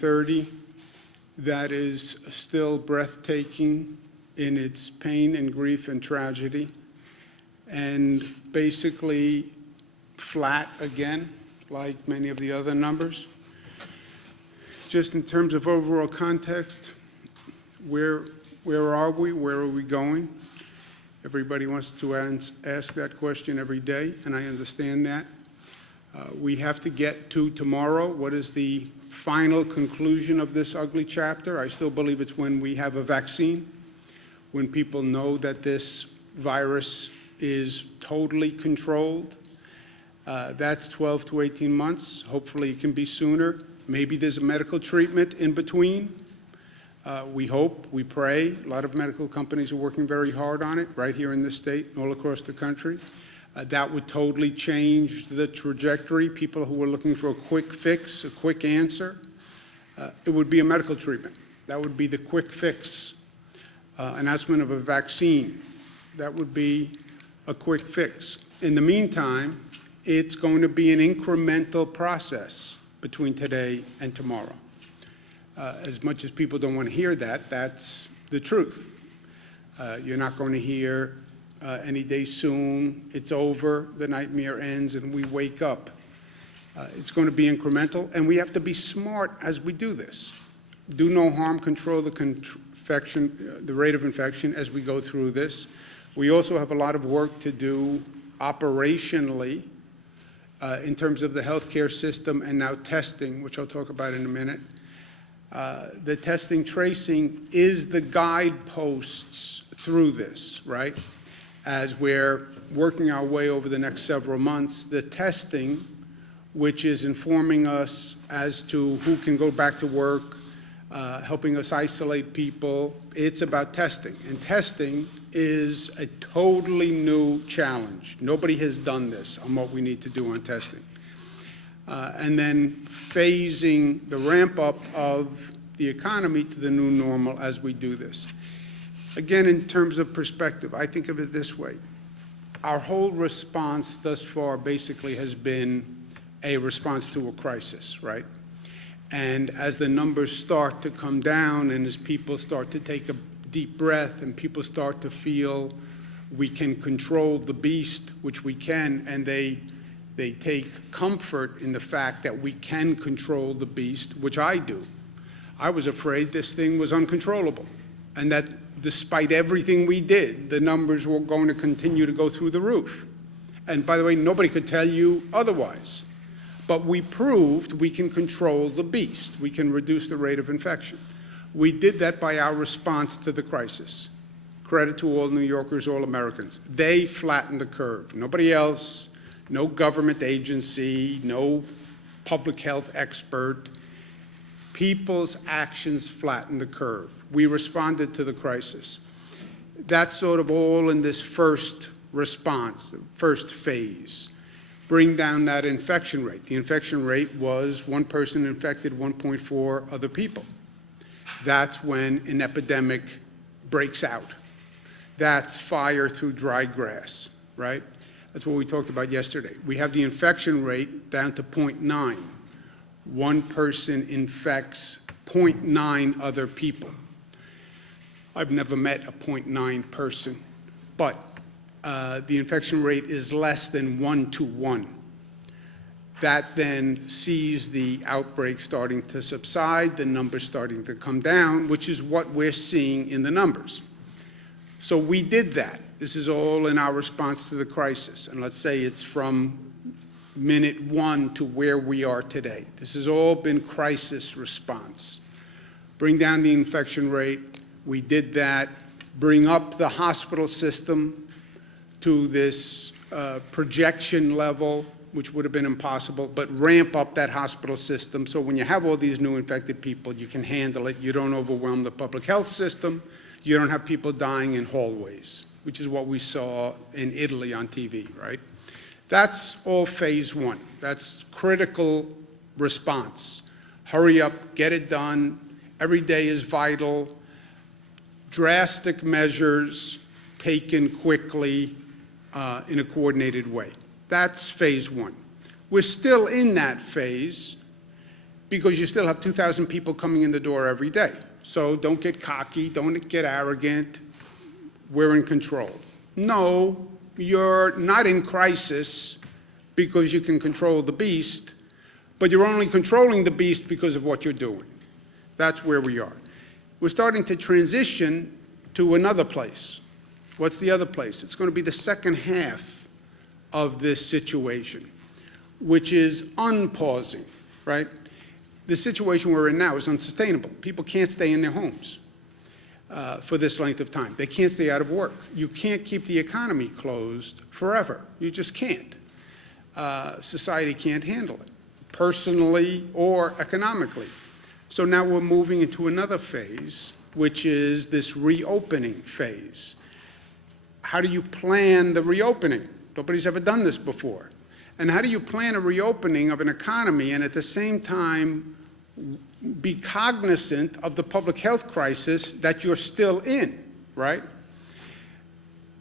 30 that is still breathtaking in its pain and grief and tragedy, and basically flat again, like many of the other numbers. Just in terms of overall context, where are we? Where are we going? Everybody wants to ask that question every day, and I understand that. We have to get to tomorrow. What is the final conclusion of this ugly chapter? I still believe it's when we have a vaccine, when people know that this virus is totally controlled. That's 12 to 18 months. Hopefully it can be sooner. Maybe there's a medical treatment in between. We hope, we pray. A lot of medical companies are working very hard on it, right here in this state and all across the country. That would totally change the trajectory. People who are looking for a quick fix, a quick answer, it would be a medical treatment. That would be the quick fix. Announcement of a vaccine, that would be a quick fix. In the meantime, it's going to be an incremental process between today and tomorrow. As much as people don't want to hear that, that's the truth. You're not going to hear any day soon, it's over, the nightmare ends, and we wake up. It's going to be incremental, and we have to be smart as we do this. Do no harm, control the rate of infection as we go through this. We also have a lot of work to do operationally in terms of the healthcare system and now testing, which I'll talk about in a minute. The testing tracing is the guideposts through this, right? As we're working our way over the next several months, the testing, which is informing us as to who can go back to work, helping us isolate people, it's about testing. And testing is a totally new challenge. Nobody has done this on what we need to do on testing. And then phasing the ramp up of the economy to the new normal as we do this. Again, in terms of perspective, I think of it this way. Our whole response thus far basically has been a response to a crisis, right? And as the numbers start to come down and as people start to take a deep breath and people start to feel we can control the beast, which we can, and they take comfort in the fact that we can control the beast, which I do. I was afraid this thing was uncontrollable, and that despite everything we did, the numbers were going to continue to go through the roof. And by the way, nobody could tell you otherwise. But we proved we can control the beast. We can reduce the rate of infection. We did that by our response to the crisis. Credit to all New Yorkers, all Americans. They flattened the curve. Nobody else, no government agency, no public health expert. People's actions flattened the curve. We responded to the crisis. That's sort of all in this first response, the first phase. Bring down that infection rate. The infection rate was one person infected 1.4 other people. That's when an epidemic breaks out. That's fire through dry grass, right? That's what we talked about yesterday. We have the infection rate down to 0.9. One person infects 0.9 other people. I've never met a 0.9 person, but the infection rate is less than 1 to 1. That then sees the outbreak starting to subside, the numbers starting to come down, which is what we're seeing in the numbers. So we did that. This is all in our response to the crisis. And let's say it's from minute 1 to where we are today. This has all been crisis response. Bring down the infection rate. We did that. Bring up the hospital system to this projection level, which would have been impossible, but ramp up that hospital system so when you have all these new infected people, you can handle it. You don't overwhelm the public health system. You don't have people dying in hallways, which is what we saw in Italy on TV, right? That's all phase 1. That's critical response. Hurry up, get it done. Every day is vital. Drastic measures taken quickly in a coordinated way. That's phase 1. We're still in that phase because you still have 2,000 people coming in the door every day. So don't get cocky, don't get arrogant, we're in control. No, you're not in crisis because you can control the beast, but you're only controlling the beast because of what you're doing. That's where we are. We're starting to transition to another place. What's the other place? It's going to be the second half of this situation, which is unpausing, right? The situation we're in now is unsustainable. People can't stay in their homes for this length of time. They can't stay out of work. You can't keep the economy closed forever. You just can't. Society can't handle it, personally or economically. So now we're moving into another phase, which is this reopening phase. How do you plan the reopening? Nobody's ever done this before. And how do you plan a reopening of an economy and at the same time be cognizant of the public health crisis that you're still in, right?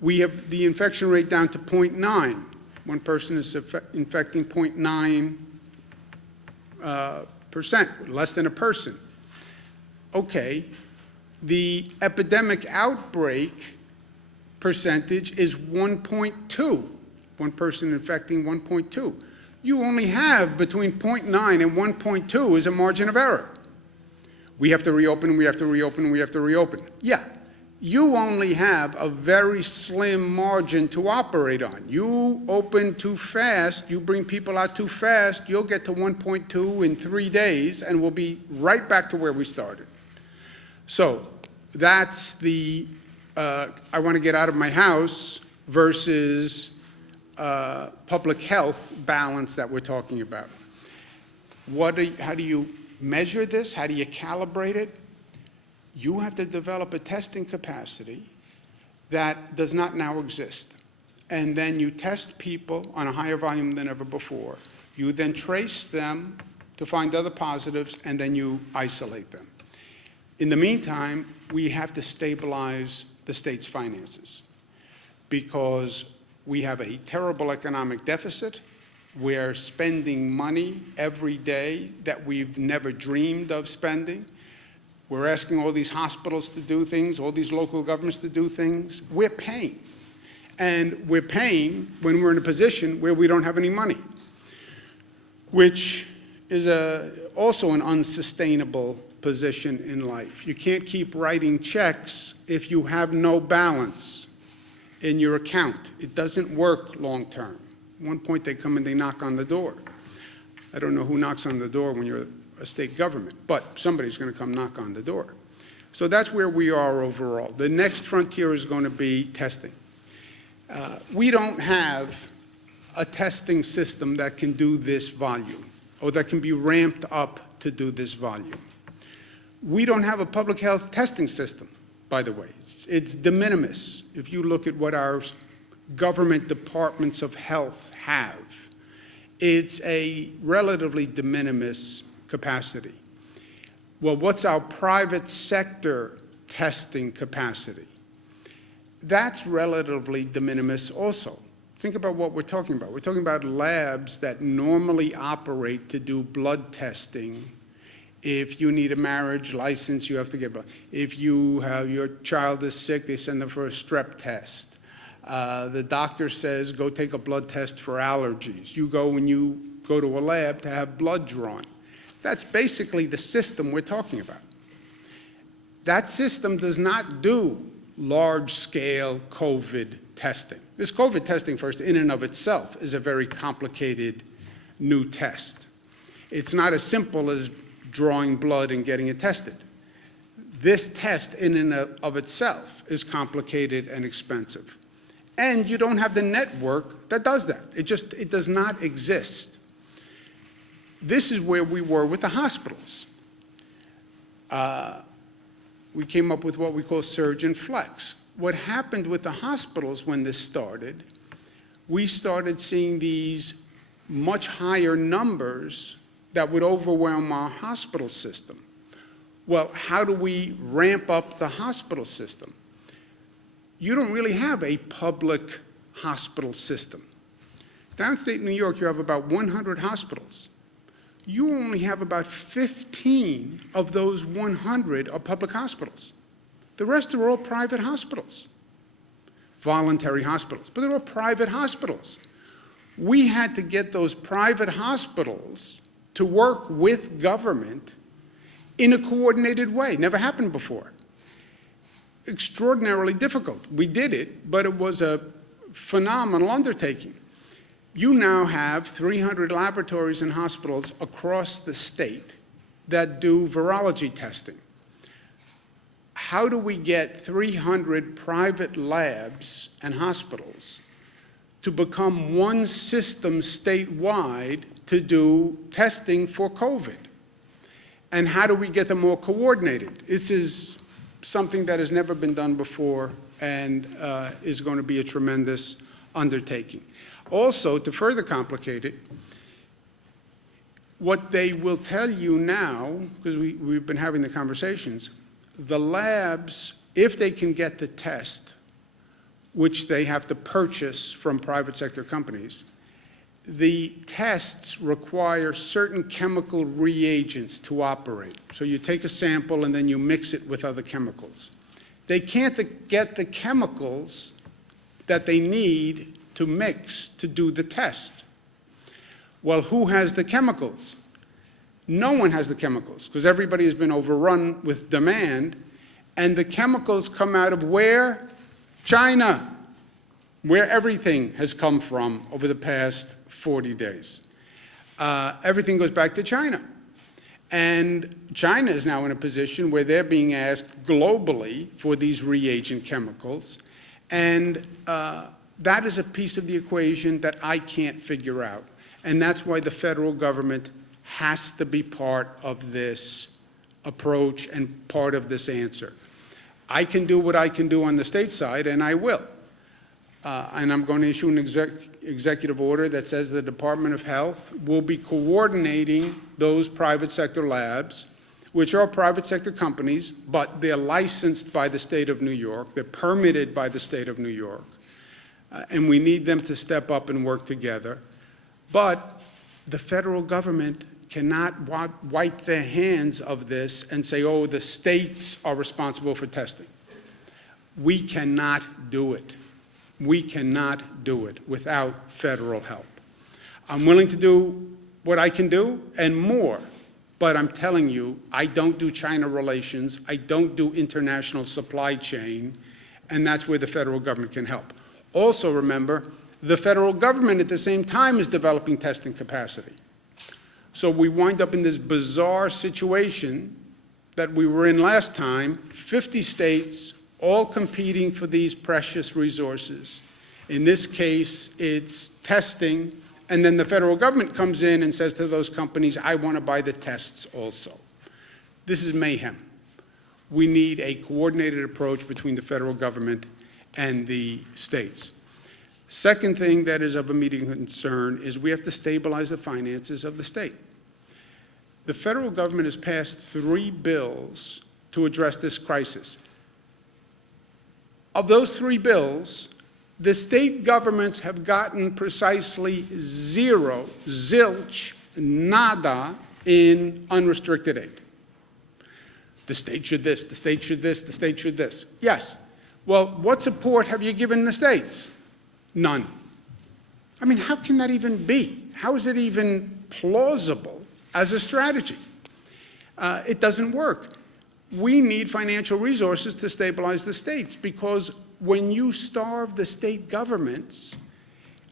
We have the infection rate down to 0.9. One person is infecting 0.9%, less than a person. Okay, the epidemic outbreak percentage is 1.2. One person infecting 1.2. You only have between 0.9 and 1.2 is a margin of error. We have to reopen, we have to reopen, we have to reopen. Yeah, you only have a very slim margin to operate on. You open too fast, you bring people out too fast, you'll get to 1.2 in 3 days, and we'll be right back to where we started. So that's the I want to get out of my house versus public health balance that we're talking about. How do you measure this? How do you calibrate it? You have to develop a testing capacity that does not now exist. And then you test people on a higher volume than ever before. You then trace them to find other positives, and then you isolate them. In the meantime, we have to stabilize the state's finances because we have a terrible economic deficit. We're spending money every day that we've never dreamed of spending. We're asking all these hospitals to do things, all these local governments to do things. We're paying. And we're paying when we're in a position where we don't have any money, which is also an unsustainable position in life. You can't keep writing checks if you have no balance in your account. It doesn't work long term. At one point they come and they knock on the door. I don't know who knocks on the door when you're a state government, but somebody's going to come knock on the door. So that's where we are overall. The next frontier is going to be testing. We don't have a testing system that can do this volume or that can be ramped up to do this volume. We don't have a public health testing system, by the way. It's de minimis. If you look at what our government departments of health have, it's a relatively de minimis capacity. Well, what's our private sector testing capacity? That's relatively de minimis also. Think about what we're talking about. We're talking about labs that normally operate to do blood testing. If you need a marriage license, you have to get blood. If your child is sick, they send them for a strep test. The doctor says, go take a blood test for allergies. You go to a lab to have blood drawn. That's basically the system we're talking about. That system does not do large-scale COVID testing. This COVID testing, first, in and of itself, is a very complicated new test. It's not as simple as drawing blood and getting it tested. This test, in and of itself, is complicated and expensive. And you don't have the network that does that. It does not exist. This is where we were with the hospitals. We came up with what we call surge and flex. What happened with the hospitals when this started, we started seeing these much higher numbers that would overwhelm our hospital system. Well, how do we ramp up the hospital system? You don't really have a public hospital system. Downstate New York, you have about 100 hospitals. you only have about 15 of those 100 are public hospitals. The rest are all private hospitals, voluntary hospitals, but they're all private hospitals. We had to get those private hospitals to work with government in a coordinated way. Never happened before. Extraordinarily difficult. We did it, but it was a phenomenal undertaking. You now have 300 laboratories and hospitals across the state that do virology testing. How do we get 300 private labs and hospitals to become one system statewide to do testing for COVID? And how do we get them all coordinated? This is something that has never been done before and is going to be a tremendous undertaking. Also, to further complicate it, what they will tell you now, because we've been having the conversations, the labs, if they can get the test, which they have to purchase from private sector companies, the tests require certain chemical reagents to operate. So you take a sample and then you mix it with other chemicals. They can't get the chemicals that they need to mix to do the test. Well, who has the chemicals? No one has the chemicals, because everybody has been overrun with demand, and the chemicals come out of where? China, where everything has come from over the past 40 days. Everything goes back to China. And China is now in a position where they're being asked globally for these reagent chemicals. And that is a piece of the equation that I can't figure out. And that's why the federal government has to be part of this approach and part of this answer. I can do what I can do on the state side, and I will. And I'm going to issue an executive order that says the Department of Health will be coordinating those private sector labs, which are private sector companies, but they're licensed by the state of New York. They're permitted by the state of New York. And we need them to step up and work together. But the federal government cannot wipe their hands of this and say, oh, the states are responsible for testing. We cannot do it. We cannot do it without federal help. I'm willing to do what I can do and more, but I'm telling you, I don't do China relations, I don't do international supply chain, and that's where the federal government can help. Also remember, the federal government at the same time is developing testing capacity. So we wind up in this bizarre situation that we were in last time, 50 states all competing for these precious resources. In this case, it's testing, and then the federal government comes in and says to those companies, I want to buy the tests also. This is mayhem. We need a coordinated approach between the federal government and the states. Second thing that is of immediate concern is we have to stabilize the finances of the state. The federal government has passed 3 bills to address this crisis. Of those 3 bills, the state governments have gotten precisely 0, zilch, nada in unrestricted aid. The state should this, the state should this, the state should this. Yes. Well, what support have you given the states? None. I mean, how can that even be? How is it even plausible as a strategy? It doesn't work. We need financial resources to stabilize the states, because when you starve the state governments,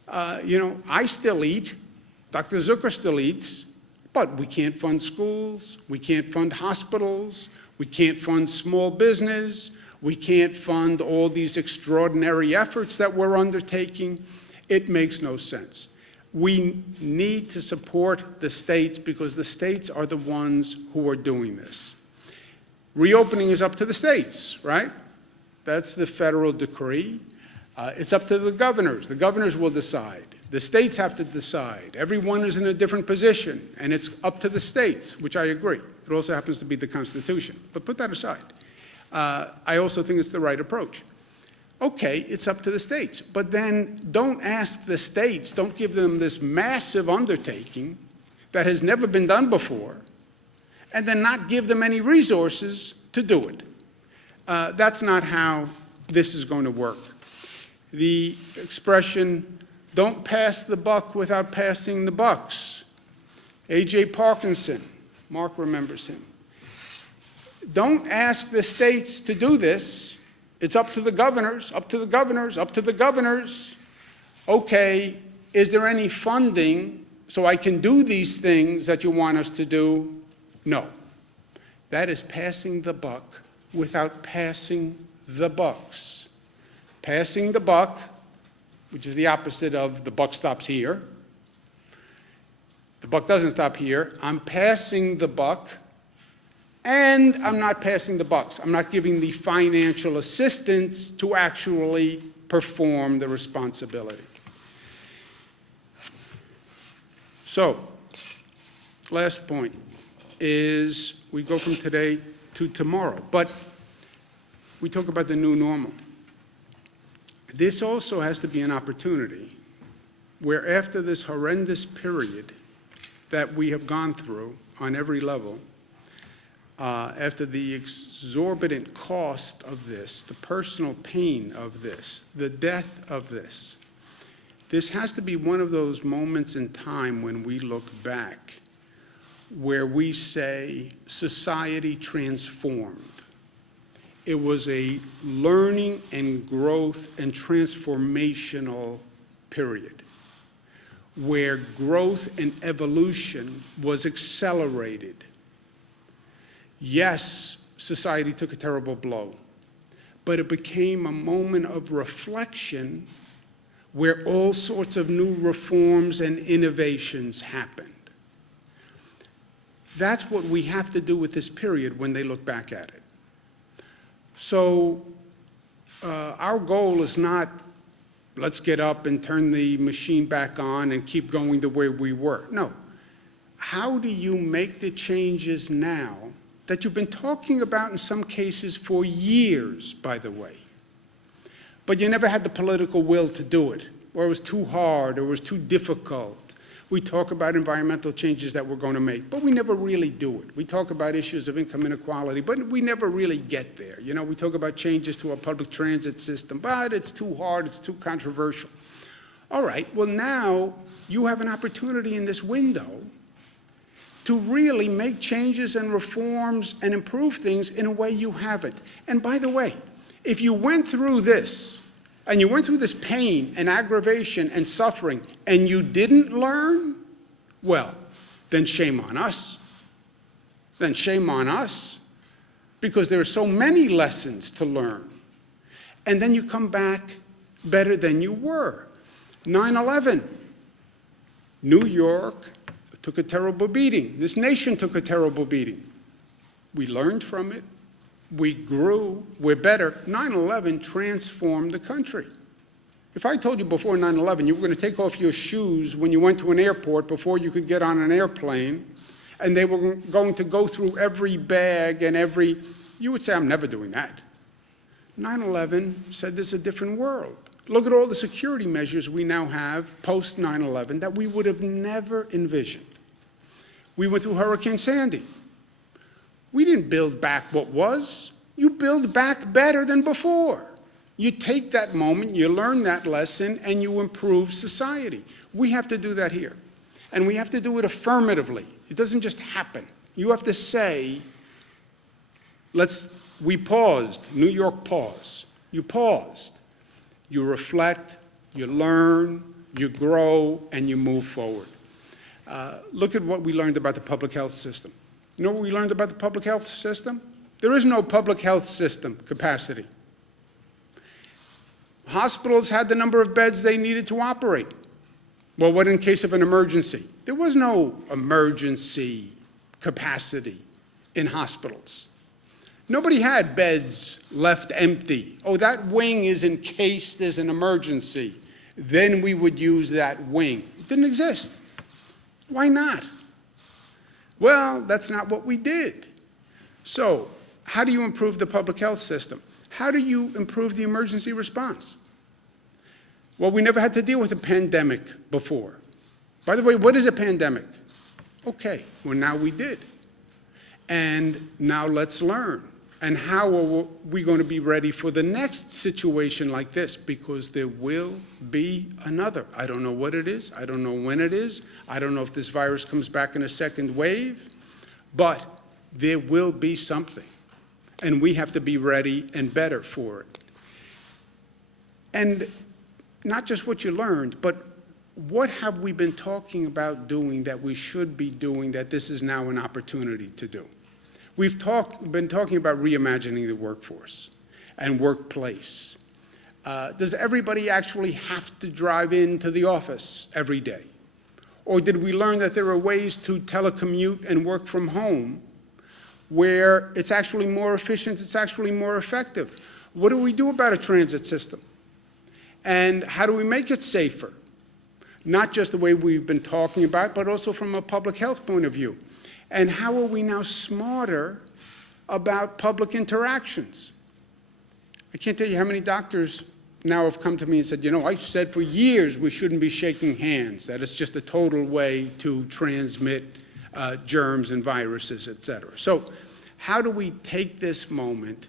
I still eat, Dr. Zucker still eats, but we can't fund schools, we can't fund hospitals, we can't fund small business, we can't fund all these extraordinary efforts that we're undertaking. It makes no sense. We need to support the states because the states are the ones who are doing this. Reopening is up to the states, right? That's the federal decree. It's up to the governors. The governors will decide. The states have to decide. Everyone is in a different position, and it's up to the states, which I agree. It also happens to be the Constitution. But put that aside. I also think it's the right approach. Okay, it's up to the states, but then don't ask the states, don't give them this massive undertaking that has never been done before, and then not give them any resources to do it. That's not how this is going to work. The expression, don't pass the buck without passing the bucks. A.J. Parkinson, Mark remembers him. Don't ask the states to do this. It's up to the governors, up to the governors, up to the governors. Okay, is there any funding so I can do these things that you want us to do? No. That is passing the buck without passing the bucks. Passing the buck, which is the opposite of the buck stops here. The buck doesn't stop here. I'm passing the buck, and I'm not passing the bucks. I'm not giving the financial assistance to actually perform the responsibility. So, last point is we go from today to tomorrow, but we talk about the new normal. This also has to be an opportunity where after this horrendous period that we have gone through on every level, after the exorbitant cost of this, the personal pain of this, the death of this has to be one of those moments in time when we look back where we say society transformed. It was a learning and growth and transformational period where growth and evolution was accelerated. Yes, society took a terrible blow, but it became a moment of reflection where all sorts of new reforms and innovations happened. That's what we have to do with this period when they look back at it. So our goal is not, let's get up and turn the machine back on and keep going the way we were. No. How do you make the changes now that you've been talking about in some cases for years, by the way, but you never had the political will to do it, or it was too hard, or it was too difficult? We talk about environmental changes that we're going to make, but we never really do it. We talk about issues of income inequality, but we never really get there. You know, we talk about changes to our public transit system, but it's too hard, it's too controversial. All right, well now you have an opportunity in this window to really make changes and reforms and improve things in a way you haven't. And by the way, if you went through this, and you went through this pain and aggravation and suffering, and you didn't learn, well, then shame on us. Then shame on us, because there are so many lessons to learn. And then you come back better than you were. 9/11, New York took a terrible beating. This nation took a terrible beating. We learned from it. We grew, we're better. 9/11 transformed the country. If I told you before 9/11 you were going to take off your shoes when you went to an airport before you could get on an airplane, and they were going to go through every bag and you would say, I'm never doing that. 9/11 said this is a different world. Look at all the security measures we now have post 9/11 that we would have never envisioned. We went through Hurricane Sandy. We didn't build back what was. You build back better than before. You take that moment, you learn that lesson, and you improve society. We have to do that here. And we have to do it affirmatively. It doesn't just happen. You have to say, we paused, New York pause. You paused. You reflect, you learn, you grow, and you move forward. Look at what we learned about the public health system. You know what we learned about the public health system? There is no public health system capacity. Hospitals had the number of beds they needed to operate. Well, what in case of an emergency? There was no emergency capacity in hospitals. Nobody had beds left empty. Oh, that wing is in case there's an emergency. Then we would use that wing. It didn't exist. Why not? Well, that's not what we did. So, how do you improve the public health system? How do you improve the emergency response? Well, we never had to deal with a pandemic before. By the way, what is a pandemic? Okay, well, now we did. And now let's learn. And how are we going to be ready for the next situation like this? Because there will be another. I don't know what it is. I don't know when it is. I don't know if this virus comes back in a second wave. But there will be something. And we have to be ready and better for it. And not just what you learned, but what have we been talking about doing that we should be doing that this is now an opportunity to do? We've been talking about reimagining the workforce and workplace. Does everybody actually have to drive into the office every day? Or did we learn that there are ways to telecommute and work from home where it's actually more efficient, it's actually more effective? What do we do about a transit system? And how do we make it safer? Not just the way we've been talking about, but also from a public health point of view. And how are we now smarter about public interactions? I can't tell you how many doctors now have come to me and said, you know, I said for years we shouldn't be shaking hands, that it's just a total way to transmit germs and viruses, et cetera. So how do we take this moment,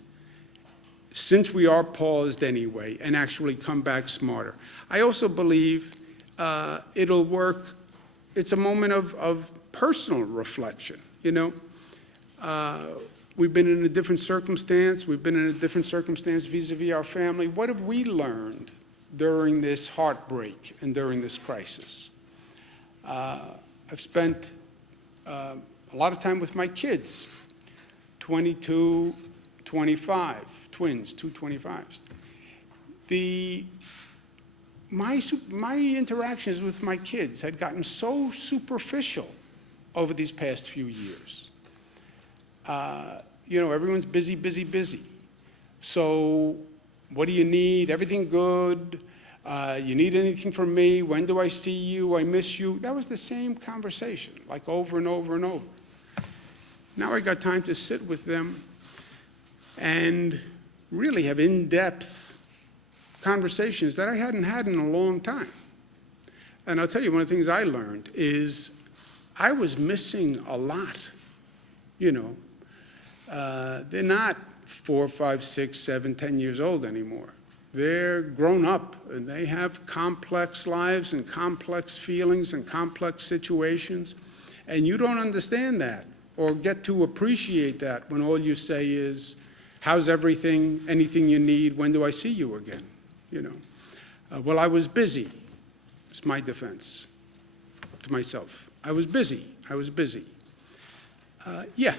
since we are paused anyway, and actually come back smarter? I also believe it'll work. It's a moment of personal reflection, you know. We've been in a different circumstance. We've been in a different circumstance vis-a-vis our family. What have we learned during this heartbreak and during this crisis? I've spent a lot of time with my kids, 22, 25, twins, two 25s. My interactions with my kids had gotten so superficial over these past few years. You know, everyone's busy, busy, busy. So what do you need? Everything good? You need anything from me? When do I see you? I miss you. That was the same conversation, like over and over and over. Now I got time to sit with them and really have in-depth conversations that I hadn't had in a long time. And I'll tell you, one of the things I learned is I was missing a lot, you know. They're not 4, 5, 6, 7, 10 years old anymore. They're grown up, and they have complex lives and complex feelings and complex situations, and you don't understand that or get to appreciate that when all you say is, how's everything, anything you need, when do I see you again, you know. Well, I was busy. It's my defense to myself. I was busy. Yeah,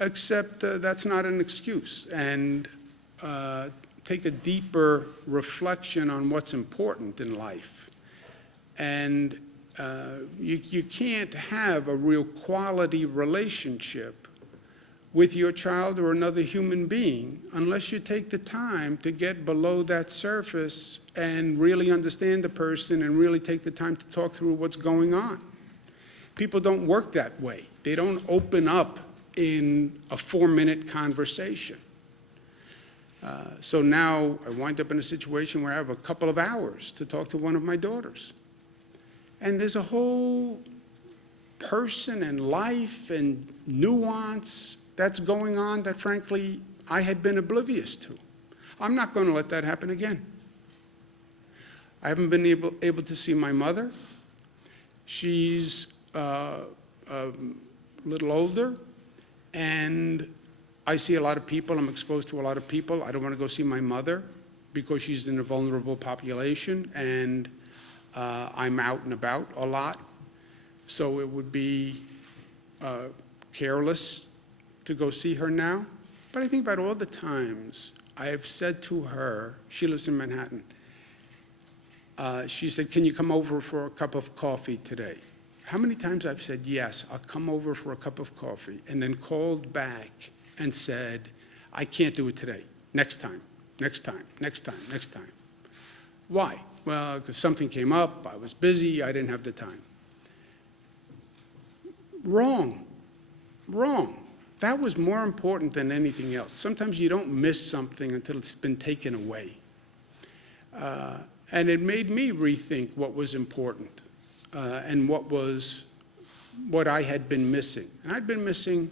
except that's not an excuse. And take a deeper reflection on what's important in life. And you can't have a real quality relationship with your child or another human being unless you take the time to get below that surface and really understand the person and really take the time to talk through what's going on. People don't work that way. They don't open up in a 4-minute conversation. So now I wind up in a situation where I have a couple of hours to talk to one of my daughters. And there's a whole person and life and nuance that's going on that, frankly, I had been oblivious to. I'm not going to let that happen again. I haven't been able to see my mother. She's a little older, and I see a lot of people. I'm exposed to a lot of people. I don't want to go see my mother because she's in a vulnerable population, and I'm out and about a lot. So it would be careless to go see her now. But I think about all the times I have said to her, she lives in Manhattan, she said, can you come over for a cup of coffee today? How many times I've said, yes, I'll come over for a cup of coffee, and then called back and said, I can't do it today. Next time, next time, next time, next time. Why? Well, because something came up, I was busy, I didn't have the time. Wrong. That was more important than anything else. Sometimes you don't miss something until it's been taken away. And it made me rethink what was important and what was what I had been missing. And I'd been missing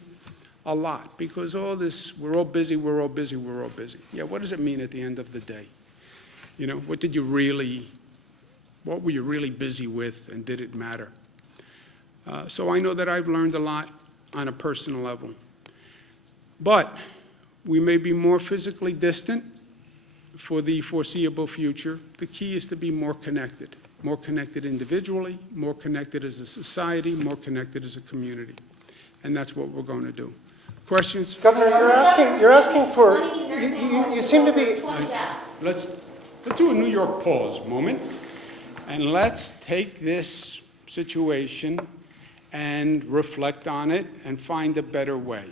a lot because all this, we're all busy, we're all busy, we're all busy. Yeah, what does it mean at the end of the day? You know, what were you really busy with, and did it matter? So I know that I've learned a lot on a personal level. But we may be more physically distant for the foreseeable future. The key is to be more connected individually, more connected as a society, more connected as a community. And that's what we're going to do. Questions? Governor, you're asking for, you seem to be. Let's do a New York pause moment, and let's take this situation and reflect on it and find a better way.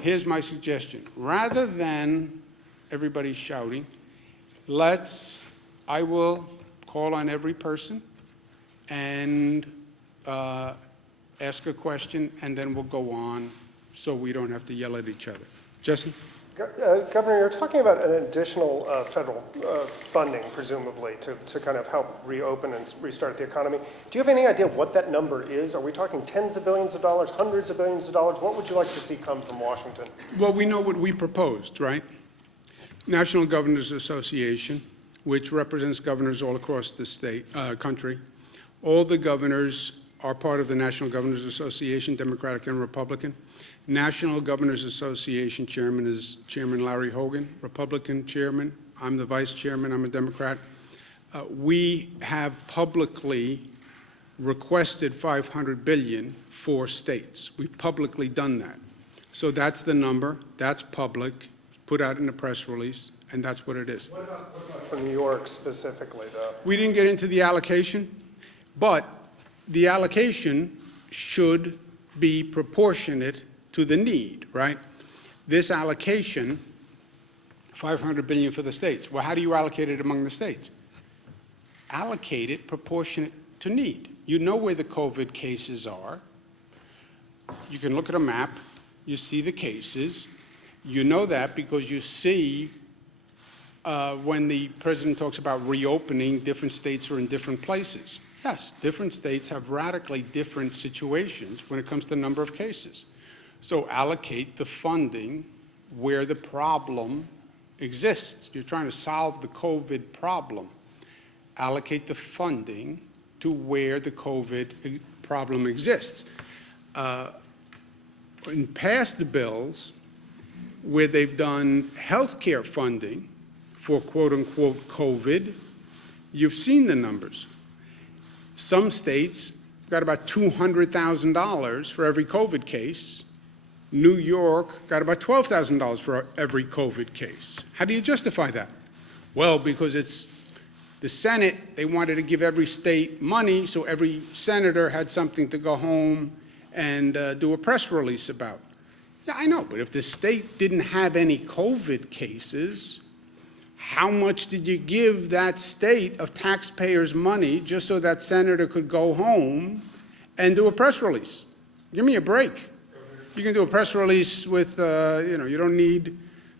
Here's my suggestion. Rather than everybody shouting, I will call on every person and ask a question, and then we'll go on so we don't have to yell at each other. Jesse? Governor, you're talking about an additional federal funding, presumably, to kind of help reopen and restart the economy. Do you have any idea what that number is? Are we talking tens of billions of dollars, hundreds of billions of dollars? What would you like to see come from Washington? Well, we know what we proposed, right? National Governors Association, which represents governors all across the country. All the governors are part of the National Governors Association, Democratic and Republican. National Governors Association chairman is Chairman Larry Hogan, Republican chairman. I'm the vice chairman, I'm a Democrat. We have publicly requested $500 billion for states. We've publicly done that. So that's the number, that's public, put out in a press release, and that's what it is. What about for New York specifically, though? We didn't get into the allocation, but the allocation should be proportionate to the need, right? This allocation, $500 billion for the states. Well, how do you allocate it among the states? Allocate it proportionate to need. You know where the COVID cases are. You can look at a map, you see the cases. You know that because you see when the president talks about reopening, different states are in different places. Yes, different states have radically different situations when it comes to number of cases. So allocate the funding where the problem exists. You're trying to solve the COVID problem. Allocate the funding to where the COVID problem exists. In past bills, where they've done health care funding for quote-unquote COVID, you've seen the numbers. Some states got about $200,000 for every COVID case. New York got about $12,000 for every COVID case. How do you justify that? Well, because it's the Senate, they wanted to give every state money, so every senator had something to go home and do a press release about. Yeah, I know, but if the state didn't have any COVID cases, how much did you give that state of taxpayers' money just so that senator could go home and do a press release? Give me a break. You can do a press release with, you don't need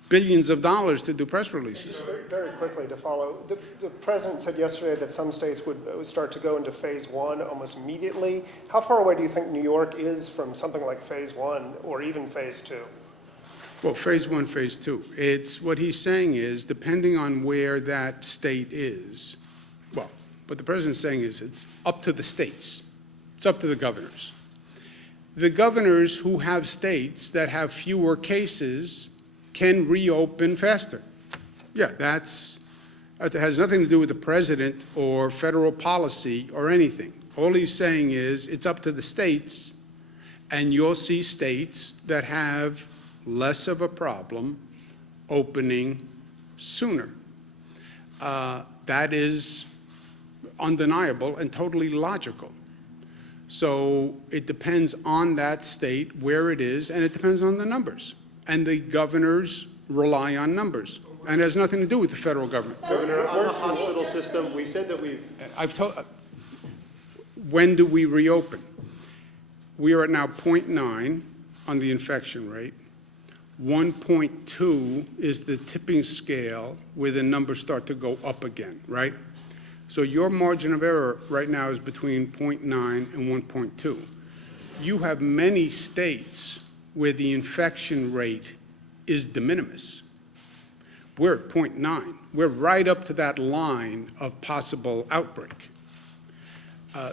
billions of dollars to do press releases. Very quickly to follow, the president said yesterday that some states would start to go into phase one almost immediately. How far away do you think New York is from something like phase one or even phase two? Well, phase one, phase two. It's what he's saying is, depending on where that state is, well, what the president's saying is it's up to the states. It's up to the governors. The governors who have states that have fewer cases can reopen faster. Yeah, that has nothing to do with the president or federal policy or anything. All he's saying is it's up to the states, and you'll see states that have less of a problem opening sooner. That is undeniable and totally logical. So it depends on that state, where it is, and it depends on the numbers. And the governors rely on numbers. And it has nothing to do with the federal government. Governor, on the hospital system, we said that we've... When do we reopen? We are at now 0.9 on the infection rate. 1.2 is the tipping scale where the numbers start to go up again, right? So your margin of error right now is between 0.9 and 1.2. you have many states where the infection rate is de minimis. We're at 0.9. We're right up to that line of possible outbreak.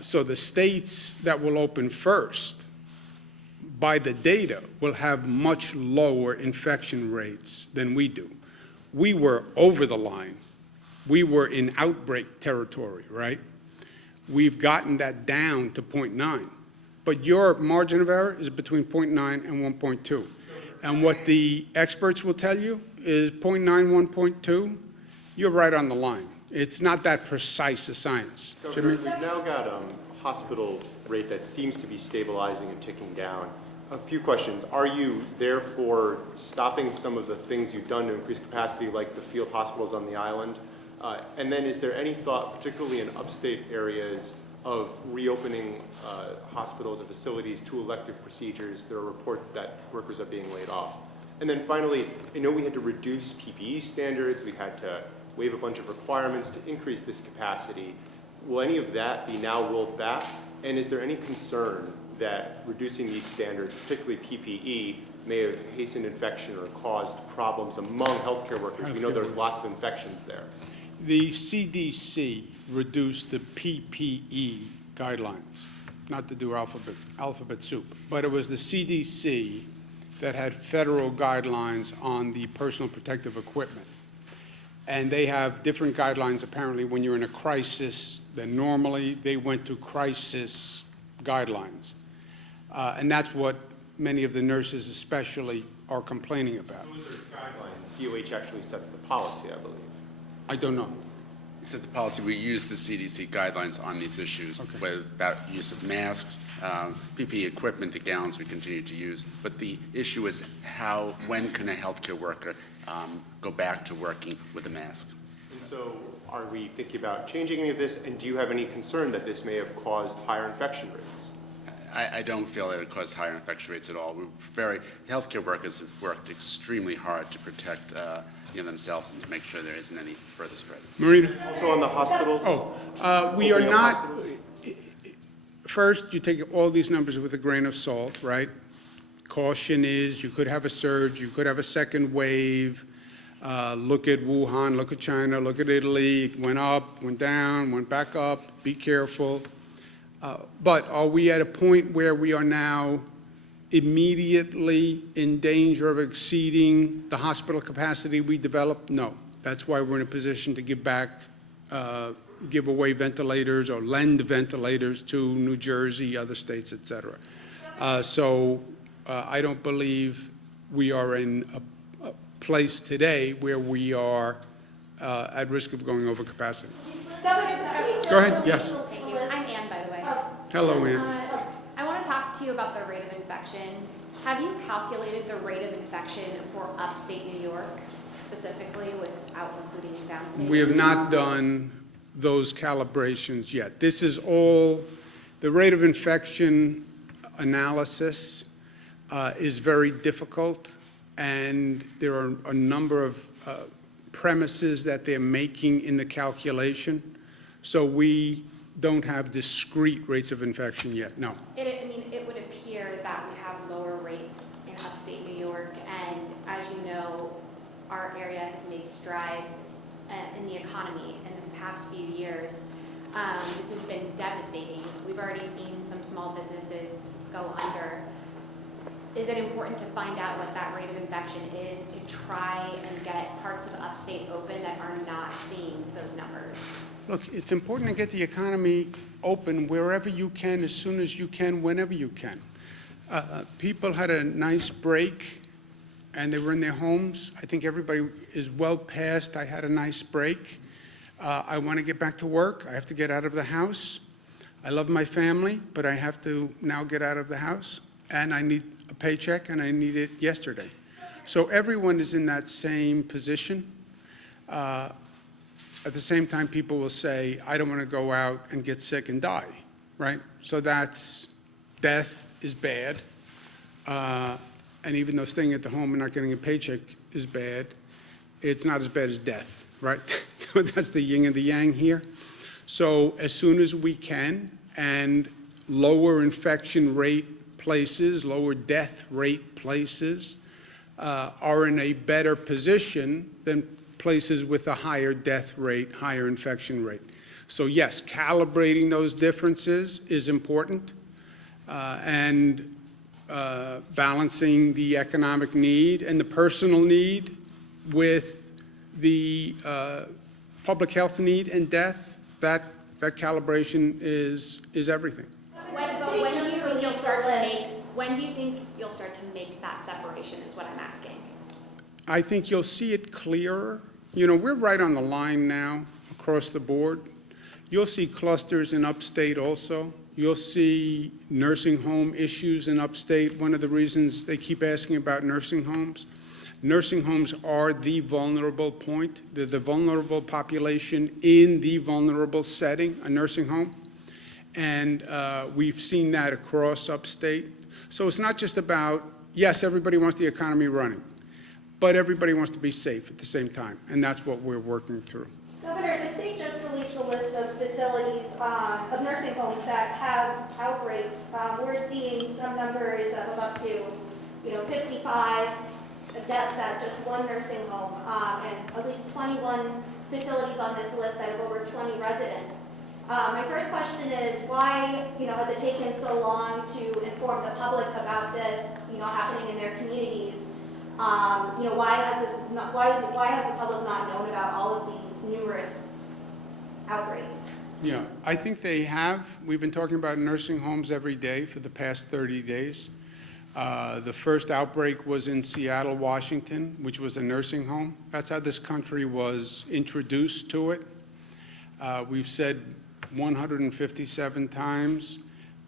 So the states that will open first, by the data, will have much lower infection rates than we do. We were over the line. We were in outbreak territory, right? We've gotten that down to 0.9. But your margin of error is between 0.9 and 1.2. And what the experts will tell you is 0.9, 1.2, you're right on the line. It's not that precise a science. Governor, we've now got a hospital rate that seems to be stabilizing and ticking down. A few questions. Are you therefore stopping some of the things you've done to increase capacity, like the field hospitals on the island? And then is there any thought, particularly in upstate areas, of reopening hospitals and facilities to elective procedures? There are reports that workers are being laid off. And then finally, I know we had to reduce PPE standards. We had to waive a bunch of requirements to increase this capacity. Will any of that be now rolled back? And is there any concern that reducing these standards, particularly PPE, may have hastened infection or caused problems among healthcare workers? We know there's lots of infections there. The CDC reduced the PPE guidelines, not to do alphabet soup, but it was the CDC that had federal guidelines on the personal protective equipment. And they have different guidelines apparently when you're in a crisis than normally. They went to crisis guidelines. And that's what many of the nurses especially are complaining about. Those are guidelines. DOH actually sets the policy, I believe. I don't know. We set the policy, we use the CDC guidelines on these issues, whether that use of masks, PPE equipment, the gowns we continue to use. But the issue is when can a healthcare worker go back to working with a mask? And so are we thinking about changing any of this? And do you have any concern that this may have caused higher infection rates? I don't feel that it caused higher infection rates at all. Healthcare workers have worked extremely hard to protect themselves and to make sure there isn't any further spread. Marina? Also on the hospitals? We are not, first, you take all these numbers with a grain of salt, right? Caution is you could have a surge, you could have a second wave. Look at Wuhan, look at China, look at Italy. It went up, went down, went back up. Be careful. But are we at a point where we are now immediately in danger of exceeding the hospital capacity we developed? No. That's why we're in a position to give away ventilators or lend ventilators to New Jersey, other states, et cetera. So I don't believe we are in a place today where we are at risk of going over capacity. Go ahead, yes. Thank you. I'm Ann, by the way. Hello, Ann. I want to talk to you about the rate of infection. Have you calculated the rate of infection for upstate New York specifically without including downstate? We have not done those calibrations yet. This is all, the rate of infection analysis is very difficult, and there are a number of premises that they're making in the calculation. So we don't have discrete rates of infection yet, no. It would appear that we have lower rates in upstate New York, and as you know, our area has made strides in the economy in the past few years. This has been devastating. We've already seen some small businesses go under. Is it important to find out what that rate of infection is to try and get parts of upstate open that are not seeing those numbers? Look, it's important to get the economy open wherever you can, as soon as you can, whenever you can. People had a nice break, and they were in their homes. I think everybody is well past, I had a nice break. I want to get back to work. I have to get out of the house. I love my family, but I have to now get out of the house. And I need a paycheck, and I need it yesterday. So everyone is in that same position. At the same time, people will say, I don't want to go out and get sick and die, right? So that's, death is bad. And even though staying at the home and not getting a paycheck is bad, it's not as bad as death, right? That's the yin and the yang here. So as soon as we can, and lower infection rate places, lower death rate places, are in a better position than places with a higher death rate, higher infection rate. So yes, calibrating those differences is important, and balancing the economic need and the personal need with the public health need and death, that calibration is everything. When do you think you'll start to make that separation is what I'm asking? I think you'll see it clearer. You know, we're right on the line now across the board. You'll see clusters in upstate also. You'll see nursing home issues in upstate. One of the reasons they keep asking about nursing homes are the vulnerable point. They're the vulnerable population in the vulnerable setting, a nursing home. And we've seen that across upstate. So it's not just about, yes, everybody wants the economy running, but everybody wants to be safe at the same time, and that's what we're working through. Governor, the state just released a list of facilities, of nursing homes that have outbreaks. We're seeing some numbers of up to, 55 deaths at just one nursing home, and at least 21 facilities on this list that have over 20 residents. My first question is, why, has it taken so long to inform the public about this, happening in their communities? Why has the public not known about all of these numerous outbreaks? Yeah, I think they have. We've been talking about nursing homes every day for the past 30 days. The first outbreak was in Seattle, Washington, which was a nursing home. That's how this country was introduced to it. We've said 157 times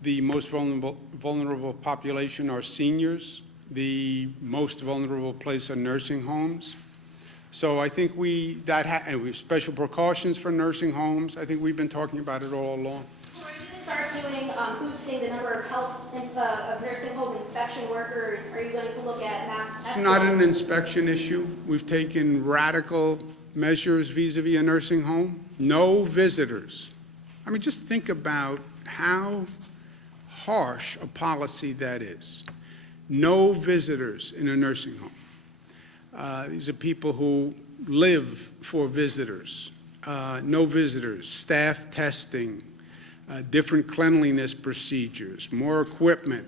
the most vulnerable population are seniors. The most vulnerable place are nursing homes. So I think we have special precautions for nursing homes. I think we've been talking about it all along. Are you going to start doing, boosting the number of nursing home inspection workers? Are you going to look at mass It's testing? not an inspection issue. We've taken radical measures vis-a-vis a nursing home. No visitors. I mean, just think about how harsh a policy that is. No visitors in a nursing home. These are people who live for visitors. No visitors, staff testing, different cleanliness procedures, more equipment.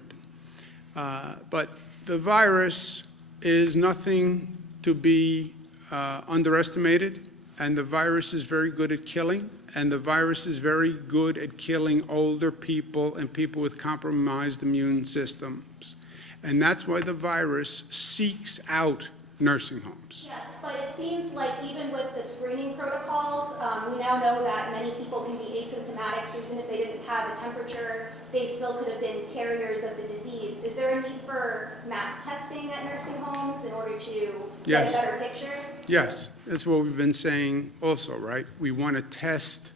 But the virus is nothing to be underestimated, and the virus is very good at killing, and the virus is very good at killing older people and people with compromised immune systems. And that's why the virus seeks out nursing homes. Yes, but it seems like even with the screening protocols, we now know that many people can be asymptomatic, so even if they didn't have a temperature, they still could have been carriers of the disease. Is there a need for mass testing at nursing homes in order to get a better picture? Yes, that's what we've been saying also, right? We want to test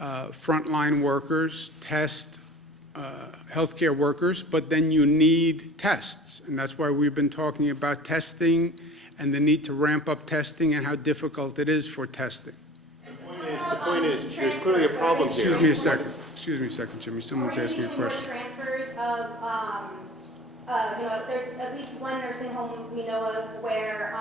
frontline workers, test healthcare workers, but then you need tests. And that's why we've been talking about testing and the need to ramp up testing and how difficult it is for testing. The point is, there's clearly a problem here. Excuse me a second, Jimmy. Someone's asking a question. More transfers of, there's at least one nursing home we know of where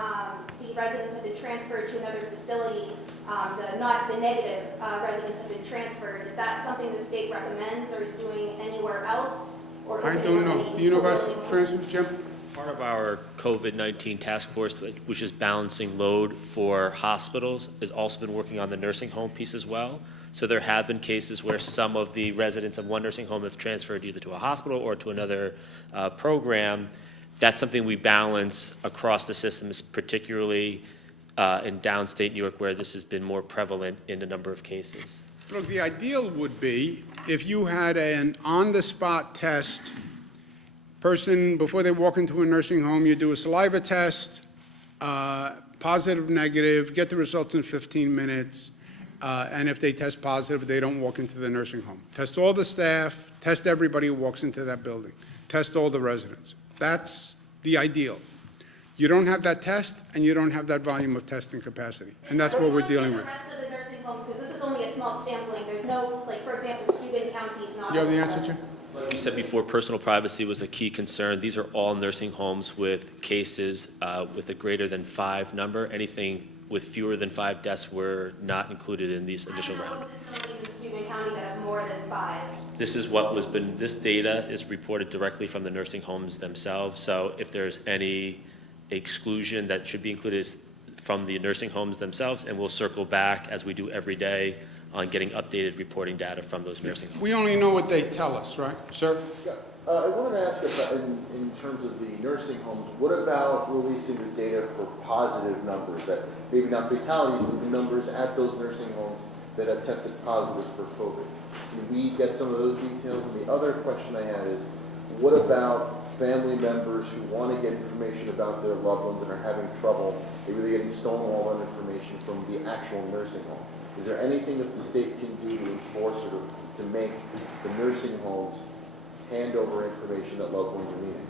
the residents have been transferred to another facility. The negative residents have been transferred. Is that something the state recommends or is doing anywhere else? Or I don't know. Do you know about transfers, Jim? Part of our COVID-19 task force, which is balancing load for hospitals, has also been working on the nursing home piece as well. So there have been cases where some of the residents of one nursing home have transferred either to a hospital or to another program. That's something we balance across the system, particularly in downstate New York, where this has been more prevalent in a number of cases. Look, the ideal would be if you had an on-the-spot test. Person, before they walk into a nursing home, you do a saliva test, positive, negative, get the results in 15 minutes, and if they test positive, they don't walk into the nursing home. Test all the staff, test everybody who walks into that building, test all the residents. That's the ideal. You don't have that test, and you don't have that volume of testing capacity, and that's what we're dealing with. The rest of the nursing homes, because this is only a small sampling, there's no, like, for example, Steuben County is not. You have the answer, Jim? But Like we said before, personal privacy was a key concern. These are all nursing homes with cases with a greater than 5 number. Anything with fewer than 5 deaths were not included in these initial round. I know facilities in Steuben County that have more than 5. This is what was been, this data is reported directly from the nursing homes themselves. So if there's any exclusion that should be included is from the nursing homes themselves, and we'll circle back as we do every day on getting updated reporting data from those nursing homes. We only know what they tell us, right, sir? Yeah, I wanted to ask about, in terms of the nursing homes, what about releasing the data for positive numbers, that maybe not fatalities, but the numbers at those nursing homes that have tested positive for COVID? Can we get some of those details? And the other question I had is, what about family members who want to get information about their loved ones and are having trouble, maybe they're getting stonewalled information from the actual nursing home? Is there anything that the state can do to enforce or to make the nursing homes hand over information that loved ones are needing?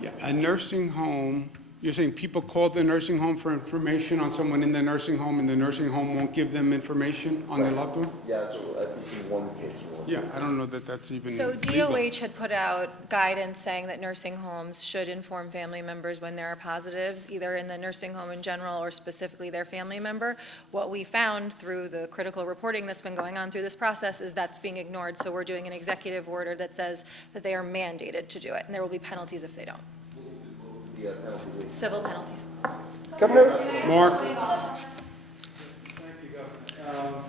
Yeah, a nursing home, you're saying people call the nursing home for information on someone in the nursing home, and the nursing home won't give them information on their loved one? Yeah, that's at least in one case. Yeah, I don't know that that's even So legal. DOH had put out guidance saying that nursing homes should inform family members when there are positives, either in the nursing home in general or specifically their family member. What we found through the critical reporting that's been going on through this process is that's being ignored. So we're doing an executive order that says that they are mandated to do it, and there will be penalties if they don't. The penalty rate. Civil penalties. Governor, Mark? Thank you, Governor.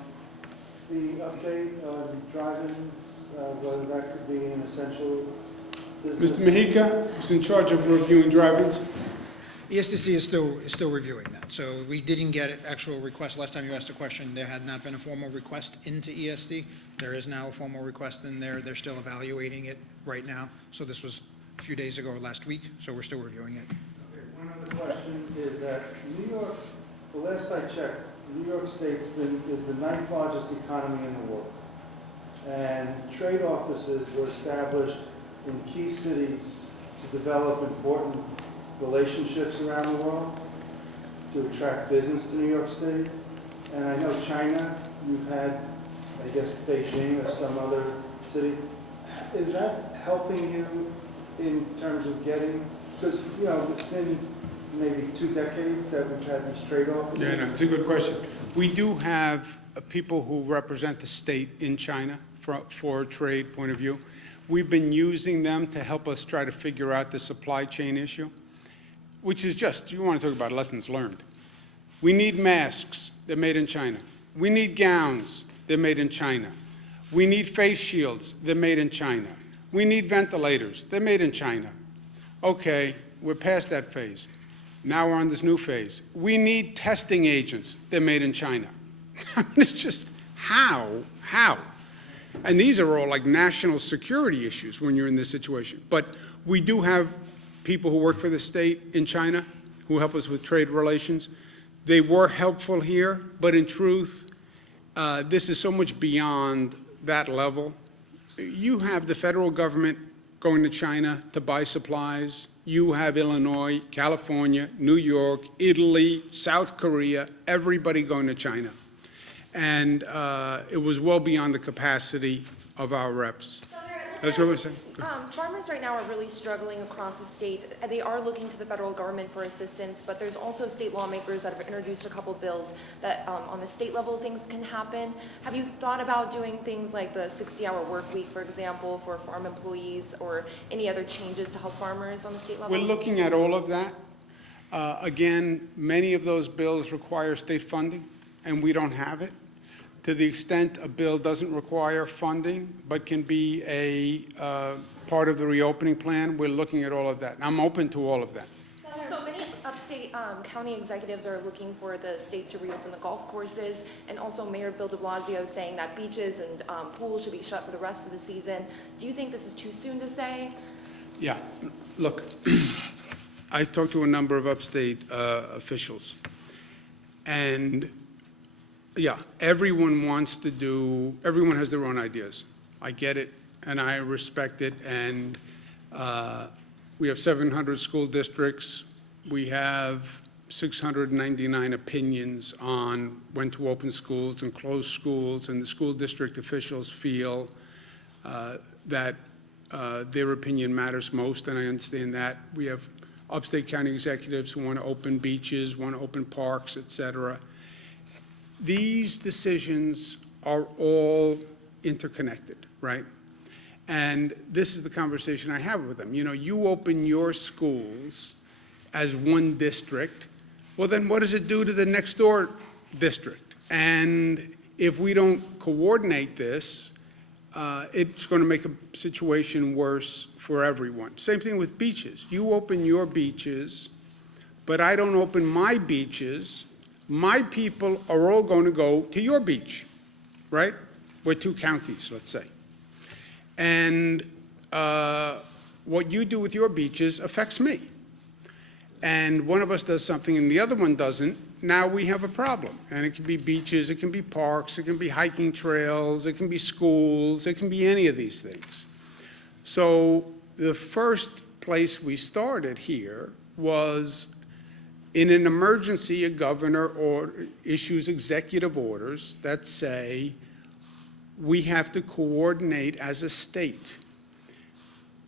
The update on drive-ins, whether that could be an essential business. Mr. Mahika, who's in charge of reviewing drive-ins? ESDC is still reviewing that. So we didn't get an actual request. Last time you asked a question, there had not been a formal request into ESD. There is now a formal request in there. They're still evaluating it right now. So this was a few days ago or last week, so we're still reviewing it. Okay, one other question is that New York, the last I checked, New York State's is the 9th largest economy in the world. And trade offices were established in key cities to develop important relationships around the world, to attract business to New York State. And I know China, you've had, I guess, Beijing or some other city. Is that helping you in terms of getting, because, you know, it's been maybe 2 decades that we've had these trade offices? Yeah, no, it's a good question. We do have people who represent the state in China for a trade point of view. We've been using them to help us try to figure out the supply chain issue, which is just, you want to talk about lessons learned. We need masks, they're made in China. We need gowns, they're made in China. We need face shields, they're made in China. We need ventilators, they're made in China. Okay, we're past that phase. Now we're on this new phase. We need testing agents, they're made in China. I mean, it's just, how? And these are all like national security issues when you're in this situation. But we do have people who work for the state in China who help us with trade relations. They were helpful here, but in truth, this is so much beyond that level. You have the federal government going to China to buy supplies. You have Illinois, California, New York, Italy, South Korea, everybody going to China. And it was well beyond the capacity of our reps. That's what we're saying. Farmers right now are really struggling across the state. They are looking to the federal government for assistance, but there's also state lawmakers that have introduced a couple bills that on the state level things can happen. Have you thought about doing things like the 60-hour work week, for example, for farm employees, or any other changes to help farmers on the state level? We're looking at all of that. Again, many of those bills require state funding, and we don't have it. To the extent a bill doesn't require funding but can be a part of the reopening plan, we're looking at all of that. And I'm open to all of that. So many upstate county executives are looking for the state to reopen the golf courses, and also Mayor Bill de Blasio saying that beaches and pools should be shut for the rest of the season. Do you think this is too soon to say? Yeah, look, I talked to a number of upstate officials, and yeah, everyone has their own ideas. I get it, and I respect it, and we have 700 school districts. We have 699 opinions on when to open schools and close schools, and the school district officials feel that their opinion matters most, and I understand that. We have upstate county executives who want to open beaches, want to open parks, et cetera. These decisions are all interconnected, right? And this is the conversation I have with them. You know, you open your schools as one district, well, then what does it do to the next door district? And if we don't coordinate this, it's going to make a situation worse for everyone. Same thing with beaches. You open your beaches, but I don't open my beaches. My people are all going to go to your beach, right? We're two counties, let's say. And what you do with your beaches affects me. And one of us does something and the other one doesn't, now we have a problem. And it can be beaches, it can be parks, it can be hiking trails, it can be schools, it can be any of these things. So the first place we started here was in an emergency, a governor issues executive orders that say we have to coordinate as a state.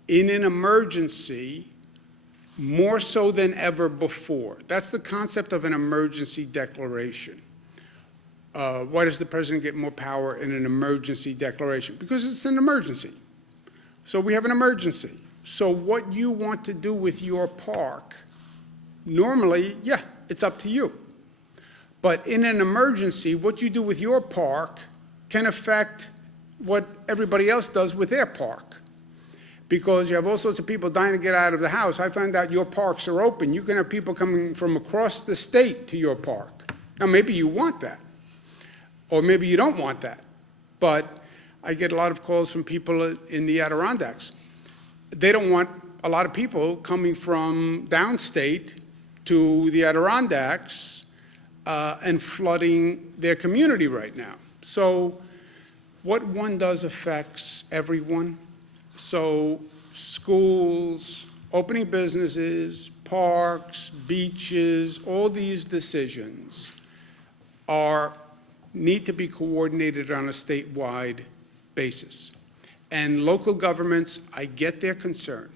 In an emergency, more so than ever before. That's the concept of an emergency declaration. Why does the president get more power in an emergency declaration? Because it's an emergency. So we have an emergency. So what you want to do with your park, normally, yeah, it's up to you. But in an emergency, what you do with your park can affect what everybody else does with their park. Because you have all sorts of people dying to get out of the house. I found out your parks are open. You can have people coming from across the state to your park. Now, maybe you want that, or maybe you don't want that. But I get a lot of calls from people in the Adirondacks. They don't want a lot of people coming from downstate to the Adirondacks and flooding their community right now. So what one does affects everyone. So schools, opening businesses, parks, beaches, all these decisions need to be coordinated on a statewide basis. And local governments, I get their concern.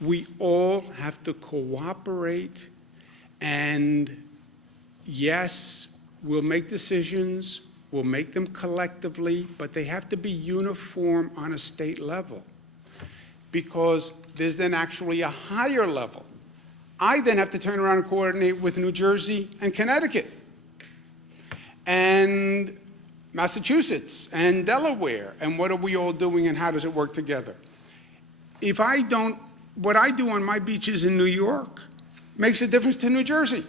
We all have to cooperate, and yes, we'll make decisions, we'll make them collectively, but they have to be uniform on a state level, because there's then actually a higher level. I then have to turn around and coordinate with New Jersey and Connecticut and Massachusetts and Delaware, and what are we all doing and how does it work together? If I don't, what I do on my beaches in New York makes a difference to New Jersey,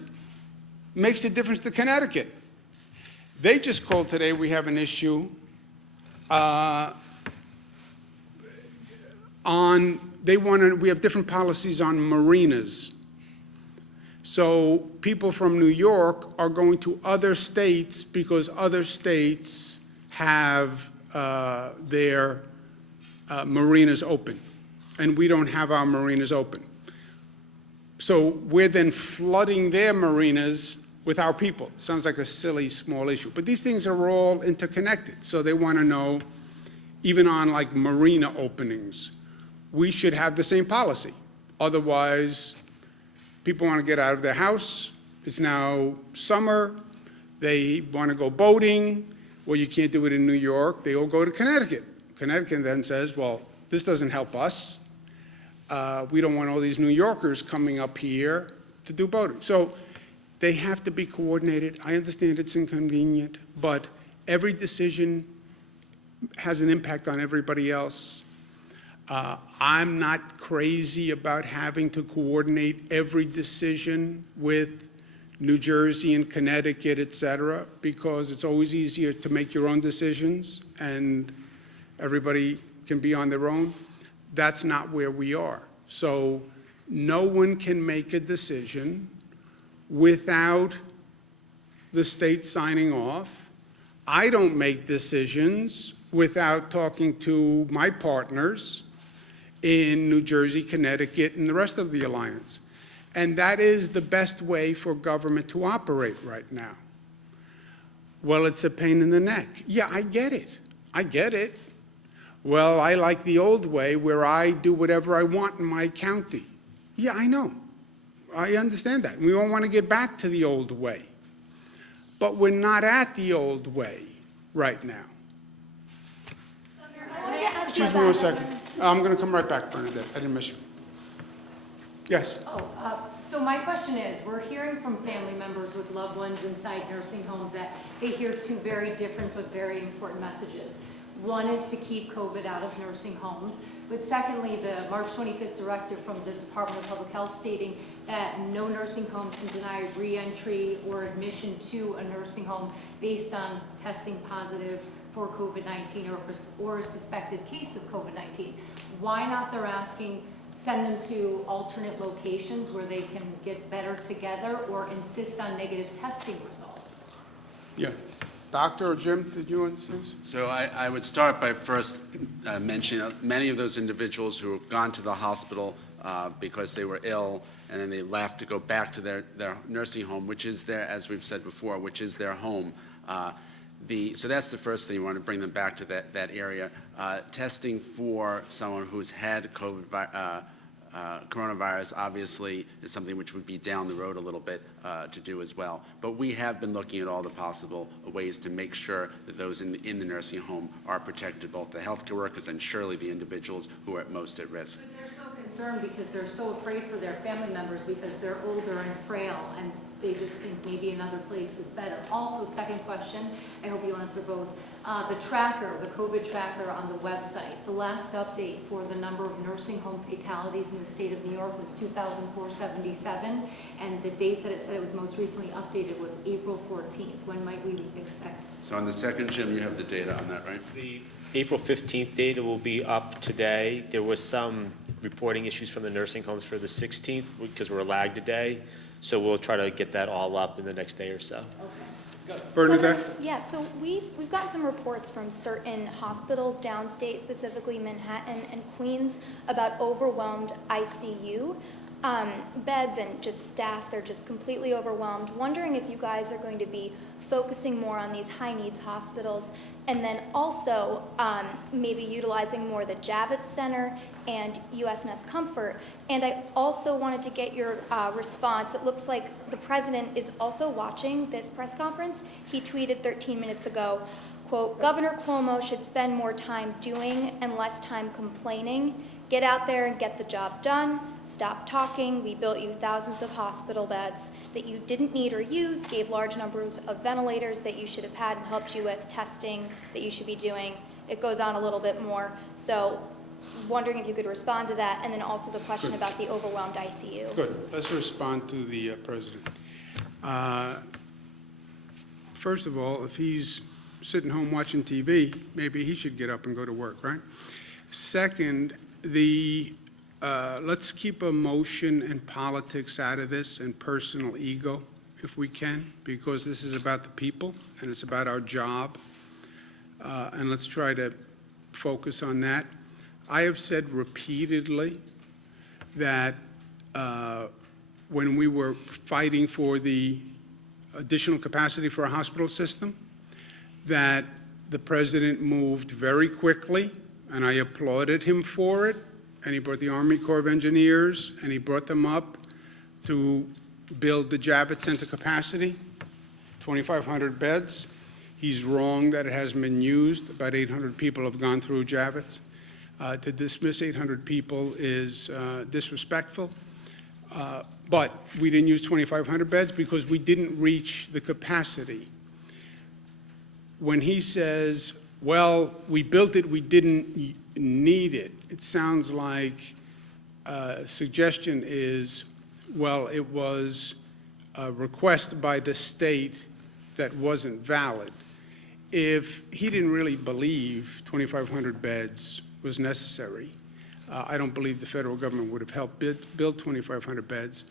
makes a difference to Connecticut. They just called today, we have an issue we have different policies on marinas. So people from New York are going to other states because other states have their marinas open, and we don't have our marinas open. So we're then flooding their marinas with our people. Sounds like a silly, small issue. But these things are all interconnected. So they want to know, even on like marina openings, we should have the same policy. Otherwise, people want to get out of their house. It's now summer. They want to go boating. Well, you can't do it in New York. They all go to Connecticut. Connecticut then says, well, this doesn't help us. We don't want all these New Yorkers coming up here to do boating. So they have to be coordinated. I understand it's inconvenient, but every decision has an impact on everybody else. I'm not crazy about having to coordinate every decision with New Jersey and Connecticut, et cetera, because it's always easier to make your own decisions and everybody can be on their own. That's not where we are. So no one can make a decision without the state signing off. I don't make decisions without talking to my partners in New Jersey, Connecticut, and the rest of the alliance. And that is the best way for government to operate right now. Well, it's a pain in the neck. Yeah, I get it. I get it. Well, I like the old way where I do whatever I want in my county. Yeah, I know. I understand that. We all want to get back to the old way. But we're not at the old way right now. Excuse me 1 second. I'm going to come right back, Bernadette. I didn't miss you. Yes? So my question is, we're hearing from family members with loved ones inside nursing homes that they hear two very different but very important messages. One is to keep COVID out of nursing homes, but secondly, the March 25th directive from the Department of Public Health stating that no nursing home can deny re-entry or admission to a nursing home based on testing positive for COVID-19 or a suspected case of COVID-19. Why not, they're asking, send them to alternate locations where they can get better together or insist on negative testing results? Yeah. Doctor or Jim, did you insist? So I would start by first mentioning many of those individuals who have gone to the hospital because they were ill, and then they left to go back to their nursing home, which is their, as we've said before, which is their home. So that's the first thing. You want to bring them back to that area. Testing for someone who's had coronavirus obviously is something which would be down the road a little bit to do as well. But we have been looking at all the possible ways to make sure that those in the nursing home are protected, both the healthcare workers and surely the individuals who are most at risk. But they're so concerned because they're so afraid for their family members because they're older and frail and they just think maybe another place is better. Also, second question, I hope you'll answer both. The tracker, the COVID tracker on the website, the last update for the number of nursing home fatalities in the state of New York was 2,477, and the date that it said it was most recently updated was April 14th. When might we expect? So on the second, Jim, you have the data on that, right? The April 15th data will be up today. There was some reporting issues from the nursing homes for the 16th because we're lagged a day. So we'll try to get that all up in the next day or so. Bernadette? Yeah, so we've got some reports from certain hospitals downstate, specifically Manhattan and Queens, about overwhelmed ICU beds and just staff. They're just completely overwhelmed. Wondering if you guys are going to be focusing more on these high-needs hospitals, and then also maybe utilizing more the Javits Center and USNS Comfort. And I also wanted to get your response. It looks like the president is also watching this press conference. He tweeted 13 minutes ago, quote, "Governor Cuomo should spend more time doing and less time complaining. Get out there and get the job done. Stop talking. We built you thousands of hospital beds that you didn't need or use, gave large numbers of ventilators that you should have had and helped you with testing that you should be doing." It goes on a little bit more. So wondering if you could respond to that, and then also the question about the overwhelmed ICU. Good. Let's respond to the president. First of all, if he's sitting home watching TV, maybe he should get up and go to work, right? Second, let's keep emotion and politics out of this and personal ego if we can, because this is about the people and it's about our job. And let's try to focus on that. I have said repeatedly that when we were fighting for the additional capacity for our hospital system, that the president moved very quickly, and I applauded him for it, and he brought the Army Corps of Engineers, and he brought them up to build the Javits Center capacity, 2,500 beds. He's wrong that it hasn't been used. About 800 people have gone through Javits. To dismiss 800 people is disrespectful. But we didn't use 2,500 beds because we didn't reach the capacity. When he says, well, we built it, we didn't need it, it sounds like suggestion is, well, it was a request by the state that wasn't valid. If he didn't really believe 2,500 beds was necessary, I don't believe the federal government would have helped build 2,500 beds.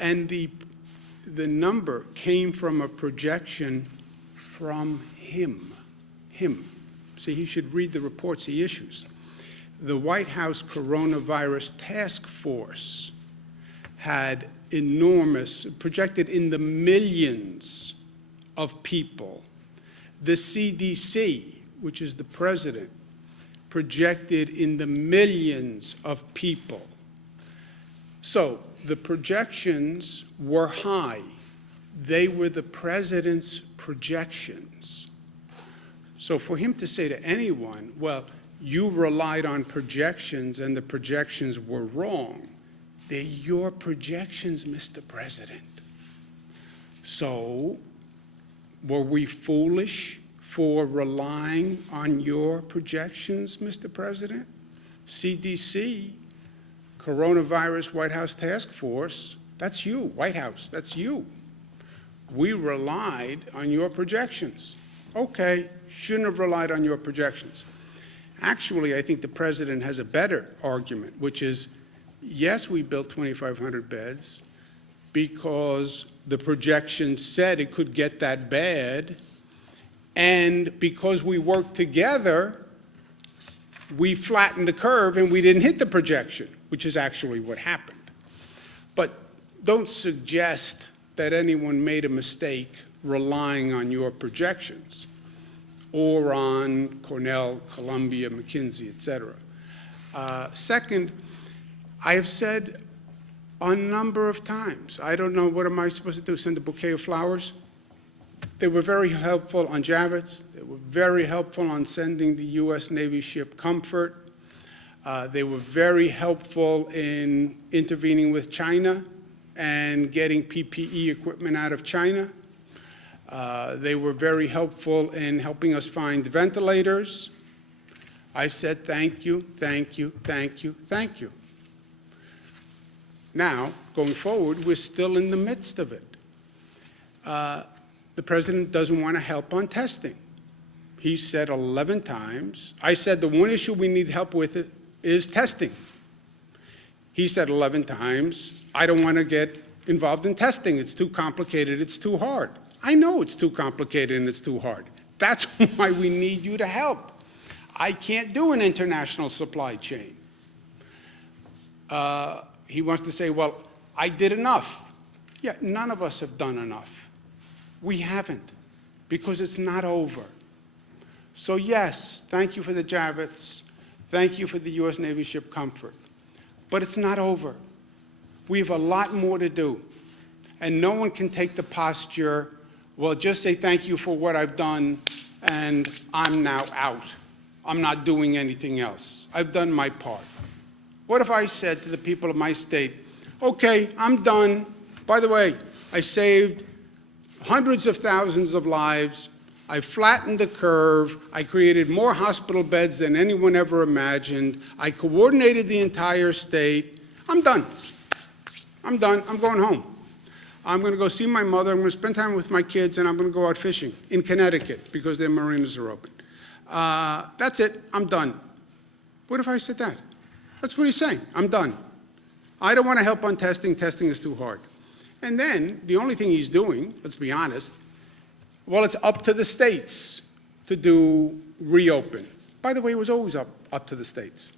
And the number came from a projection from him. See, he should read the reports he issues. The White House Coronavirus Task Force had enormous, projected in the millions of people. The CDC, which is the president, projected in the millions of people. So the projections were high. They were the president's projections. So for him to say to anyone, well, you relied on projections and the projections were wrong, they're your projections, Mr. President. So were we foolish for relying on your projections, Mr. President? CDC, Coronavirus White House Task Force, that's you, White House, that's you. We relied on your projections. Okay, shouldn't have relied on your projections. Actually, I think the president has a better argument, which is, yes, we built 2,500 beds because the projections said it could get that bad, and because we worked together, we flattened the curve and we didn't hit the projection, which is actually what happened. But don't suggest that anyone made a mistake relying on your projections or on Cornell, Columbia, McKinsey, et cetera. Second, I have said a number of times, I don't know, what am I supposed to do, send a bouquet of flowers? They were very helpful on Javits. They were very helpful on sending the U.S. Navy ship Comfort. They were very helpful in intervening with China and getting PPE equipment out of China. They were very helpful in helping us find ventilators. I said thank you, thank you, thank you, thank you. Now, going forward, we're still in the midst of it. The president doesn't want to help on testing. He said 11 times. I said the one issue we need help with is testing. He said 11 times, I don't want to get involved in testing. It's too complicated, it's too hard. I know it's too complicated and it's too hard. That's why we need you to help. I can't do an international supply chain. He wants to say, well, I did enough. Yeah, none of us have done enough. We haven't, because it's not over. So yes, thank you for the Javits. Thank you for the U.S. Navy ship Comfort. But it's not over. We have a lot more to do. And no one can take the posture, well, just say thank you for what I've done, and I'm now out. I'm not doing anything else. I've done my part. What if I said to the people of my state, okay, I'm done. By the way, I saved hundreds of thousands of lives. I flattened the curve. I created more hospital beds than anyone ever imagined. I coordinated the entire state. I'm done. I'm done. I'm going home. I'm going to go see my mother. I'm going to spend time with my kids, and I'm going to go out fishing in Connecticut because their marinas are open. That's it. I'm done. What if I said that? That's what he's saying. I'm done. I don't want to help on testing. Testing is too hard. And then the only thing he's doing, let's be honest, well, it's up to the states to do reopen. By the way, it was always up to the states.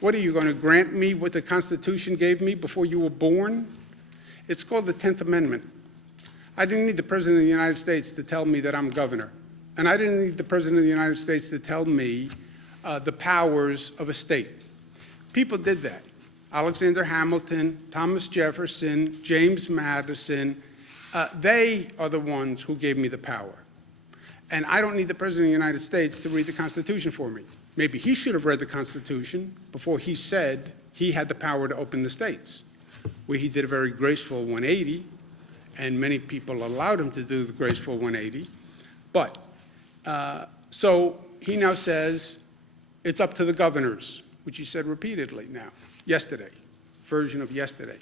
What are you going to grant me what the Constitution gave me before you were born? It's called the 10th Amendment. I didn't need the President of the United States to tell me that I'm governor. And I didn't need the President of the United States to tell me the powers of a state. People did that. Alexander Hamilton, Thomas Jefferson, James Madison, they are the ones who gave me the power. And I don't need the President of the United States to read the Constitution for me. Maybe he should have read the Constitution before he said he had the power to open the states, where he did a very graceful 180, and many people allowed him to do the graceful 180. But, so he now says it's up to the governors, which he said repeatedly now. Yesterday, version of yesterday.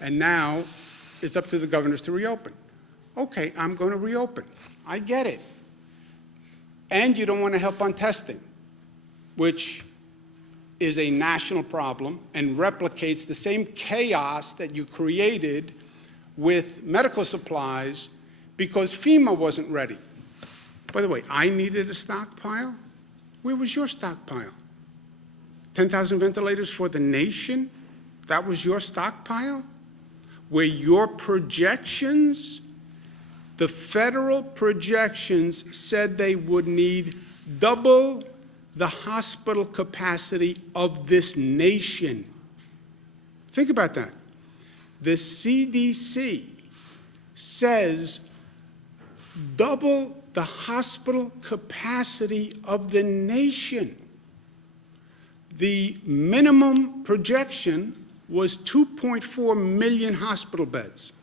And now it's up to the governors to reopen. Okay, I'm going to reopen. I get it. And you don't want to help on testing, which is a national problem and replicates the same chaos that you created with medical supplies because FEMA wasn't ready. By the way, I needed a stockpile. Where was your stockpile? 10,000 ventilators for the nation? That was your stockpile? Where your projections, the federal projections said they would need double the hospital capacity of this nation. Think about that. The CDC says double the hospital capacity of the nation. The minimum projection was 2.4 million hospital beds.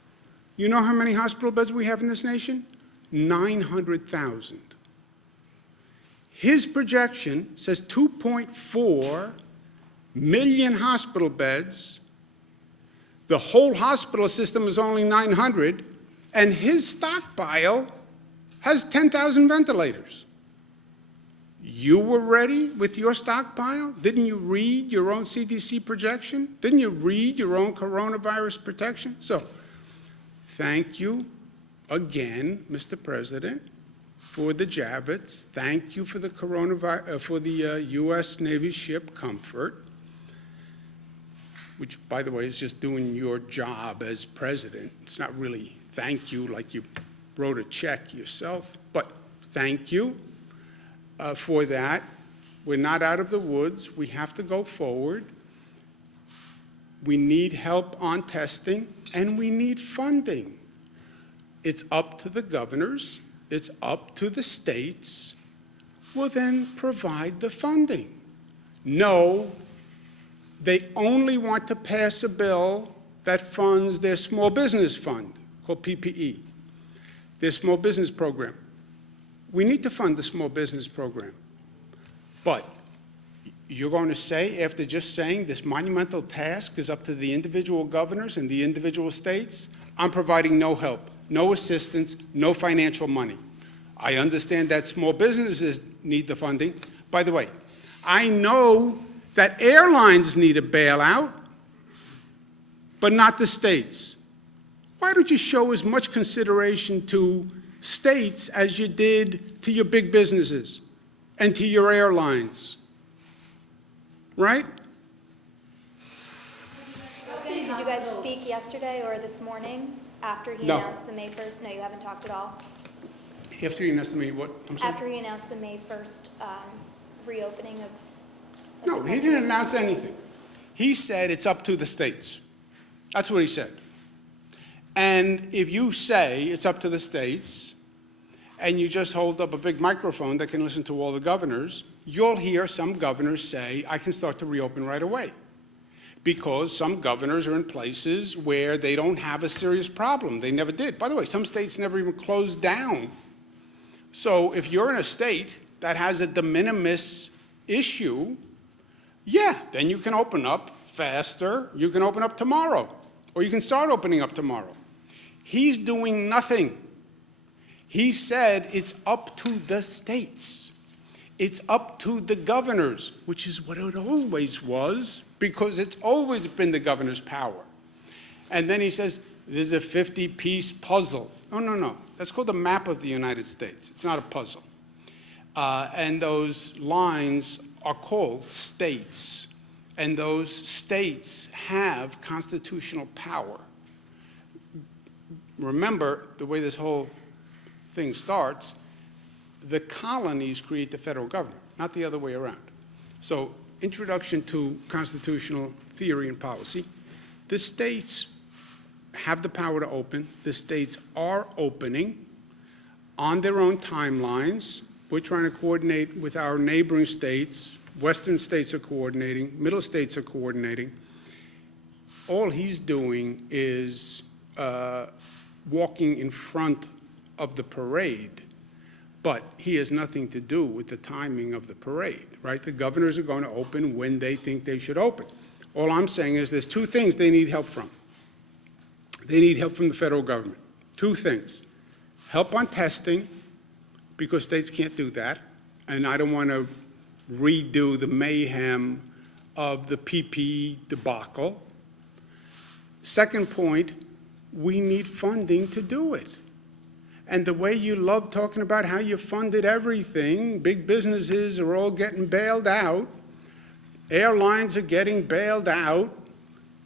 You know how many hospital beds we have in this nation? 900,000. His projection says 2.4 million hospital beds. The whole hospital system is only 900, and his stockpile has 10,000 ventilators. You were ready with your stockpile? Didn't you read your own CDC projection? Didn't you read your own coronavirus protection? So, thank you again, Mr. President, for the Javits. Thank you for the U.S. Navy ship Comfort, which, by the way, is just doing your job as president. It's not really thank you like you wrote a check yourself, but thank you for that. We're not out of the woods. We have to go forward. We need help on testing, and we need funding. It's up to the governors. It's up to the states. Well, then provide the funding. No, they only want to pass a bill that funds their small business fund, called PPE, their small business program. We need to fund the small business program. But you're going to say, after just saying this monumental task is up to the individual governors and the individual states, I'm providing no help, no assistance, no financial money. I understand that small businesses need the funding. By the way, I know that airlines need a bailout, but not the states. Why don't you show as much consideration to states as you did to your big businesses and to your airlines? Right? Did you guys speak yesterday or this morning after he No. announced the May 1st? No, you haven't talked at all? After you announced to me what? I'm sorry? After he announced the May 1st reopening of No, the he country? didn't announce anything. He said it's up to the states. That's what he said. And if you say it's up to the states, and you just hold up a big microphone that can listen to all the governors, you'll hear some governors say, I can start to reopen right away. Because some governors are in places where they don't have a serious problem. They never did. By the way, some states never even closed down. So if you're in a state that has a de minimis issue, yeah, then you can open up faster. You can open up tomorrow, or you can start opening up tomorrow. He's doing nothing. He said it's up to the states. It's up to the governors, which is what it always was, because it's always been the governor's power. And then he says, there's a 50-piece puzzle. Oh, no, no. That's called a map of the United States. It's not a puzzle. And those lines are called states. And those states have constitutional power. Remember, the way this whole thing starts, the colonies create the federal government, not the other way around. So, introduction to constitutional theory and policy. The states have the power to open. The states are opening on their own timelines. We're trying to coordinate with our neighboring states. Western states are coordinating. Middle states are coordinating. All he's doing is walking in front of the parade, but he has nothing to do with the timing of the parade, right? The governors are going to open when they think they should open. All I'm saying is there's two things they need help from. They need help from the federal government. Two things. Help on testing, because states can't do that, and I don't want to redo the mayhem of the PPE debacle. Second point, we need funding to do it. And the way you love talking about how you funded everything, big businesses are all getting bailed out, airlines are getting bailed out,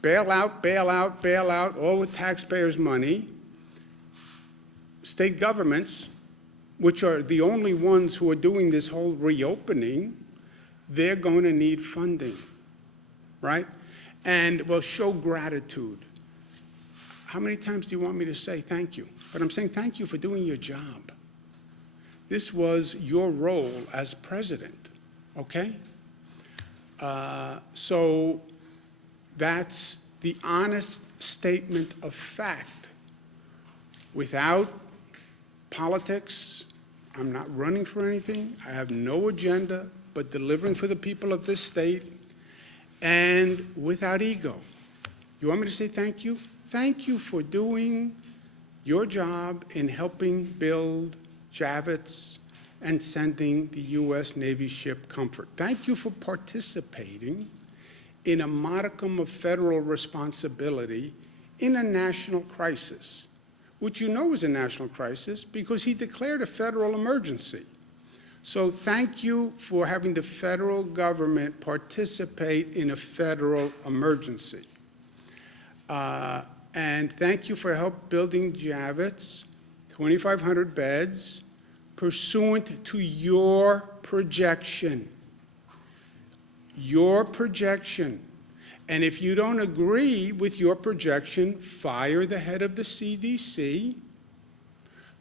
bail out, bail out, bail out, all with taxpayers' money. State governments, which are the only ones who are doing this whole reopening, they're going to need funding, right? And will show gratitude. How many times do you want me to say thank you? But I'm saying thank you for doing your job. This was your role as president, okay? So that's the honest statement of fact. Without politics, I'm not running for anything. I have no agenda but delivering for the people of this state, and without ego. You want me to say thank you? Thank you for doing your job in helping build Javits and sending the U.S. Navy ship Comfort. Thank you for participating in a modicum of federal responsibility in a national crisis, which you know is a national crisis because he declared a federal emergency. So thank you for having the federal government participate in a federal emergency. And thank you for help building Javits, 2,500 beds, pursuant to your projection. Your projection. And if you don't agree with your projection, fire the head of the CDC,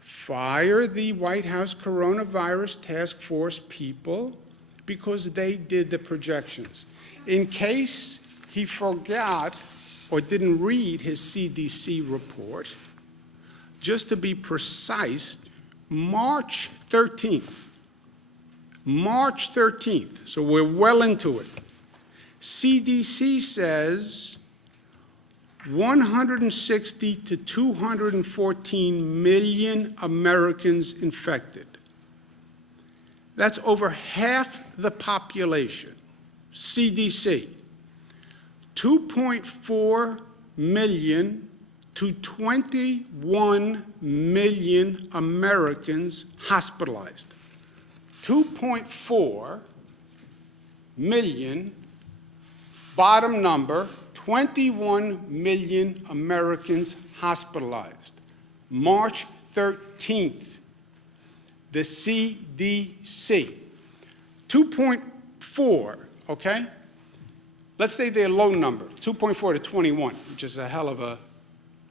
fire the White House Coronavirus Task Force people, because they did the projections. In case he forgot or didn't read his CDC report, just to be precise, March 13th, so we're well into it, CDC says 160 to 214 million Americans infected. That's over half the population. CDC, 2.4 million to 21 million Americans hospitalized. 2.4 million, bottom number, 21 million Americans hospitalized. March 13th, the CDC. 2.4, okay? Let's say they're low number, 2.4 to 21, which is a hell of a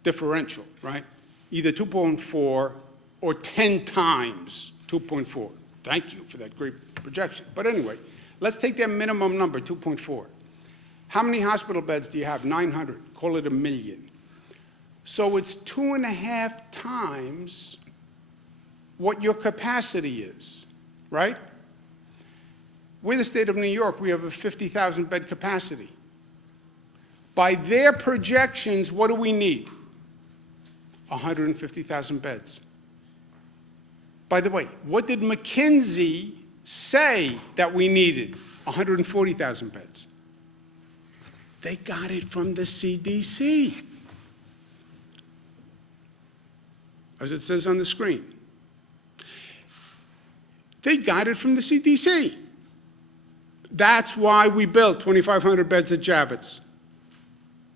differential, right? Either 2.4 or 10 times 2.4. Thank you for that great projection. But anyway, let's take their minimum number, 2.4. How many hospital beds do you have? 900. Call it 1 million. So it's 2.5 times what your capacity is, right? We're the state of New York. We have a 50,000 bed capacity. By their projections, what do we need? 150,000 beds. By the way, what did McKinsey say that we needed? 140,000 beds. They got it from the CDC, as it says on the screen. They got it from the CDC. That's why we built 2,500 beds at Javits,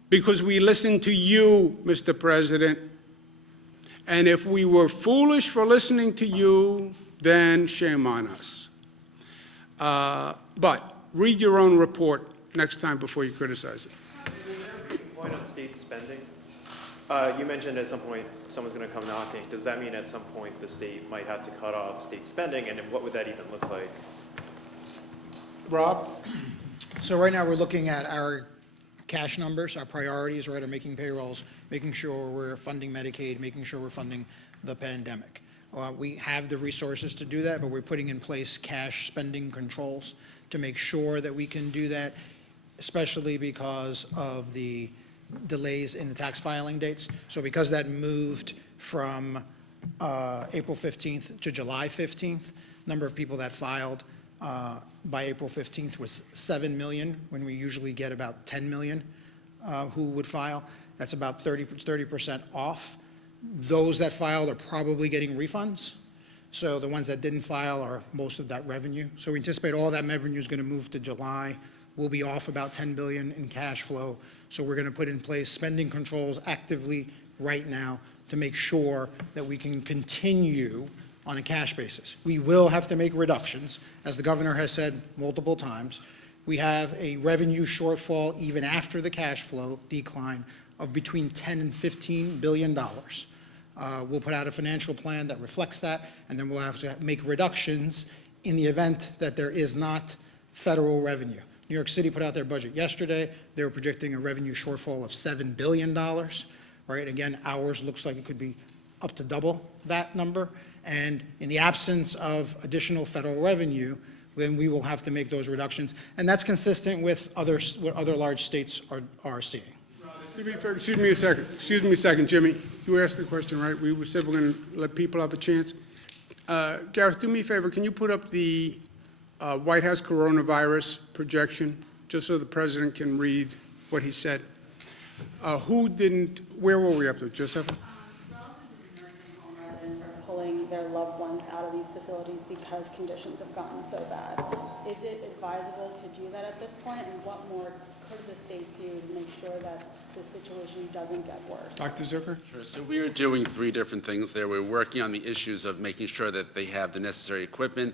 because we listened to you, Mr. President. And if we were foolish for listening to you, then shame on us. But read your own report next time before you criticize it. Is there a point on state spending? You mentioned at some point someone's going to come knocking. Does that mean at some point the state might have to cut off state spending, and what would that even look like? Rob? So right now, we're looking at our cash numbers, our priorities, right, are making payrolls, making sure we're funding Medicaid, making sure we're funding the pandemic. We have the resources to do that, but we're putting in place cash spending controls to make sure that we can do that, especially because of the delays in the tax filing dates. So because that moved from April 15th to July 15th, number of people that filed by April 15th was 7 million, when we usually get about 10 million who would file. That's about 30% off. Those that filed are probably getting refunds. So the ones that didn't file are most of that revenue. So we anticipate all that revenue is going to move to July. We'll be off about 10 billion in cash flow. So we're going to put in place spending controls actively right now to make sure that we can continue on a cash basis. We will have to make reductions, as the governor has said multiple times. We have a revenue shortfall even after the cash flow decline of between 10 and $15 billion. We'll put out a financial plan that reflects that, and then we'll have to make reductions in the event that there is not federal revenue. New York City put out their budget yesterday. They were projecting a revenue shortfall of $7 billion, right? Again, ours looks like it could be up to double that number. And in the absence of additional federal revenue, then we will have to make those reductions. And that's consistent with what other large states are seeing. To be fair, excuse me a second, Jimmy. You asked the question, right? We said we're going to let people have a chance. Gareth, do me a favor. Can you put up the White House coronavirus projection, just so the president can read what he said? Where were we up to, Joseph? Pulling their loved ones out of these facilities because conditions have gotten so bad. Is it advisable to do that at this point, and what more could the state do to make sure that the situation doesn't get worse? Dr. Zucker? Sure. So we are doing three different things there. We're working on the issues of making sure that they have the necessary equipment,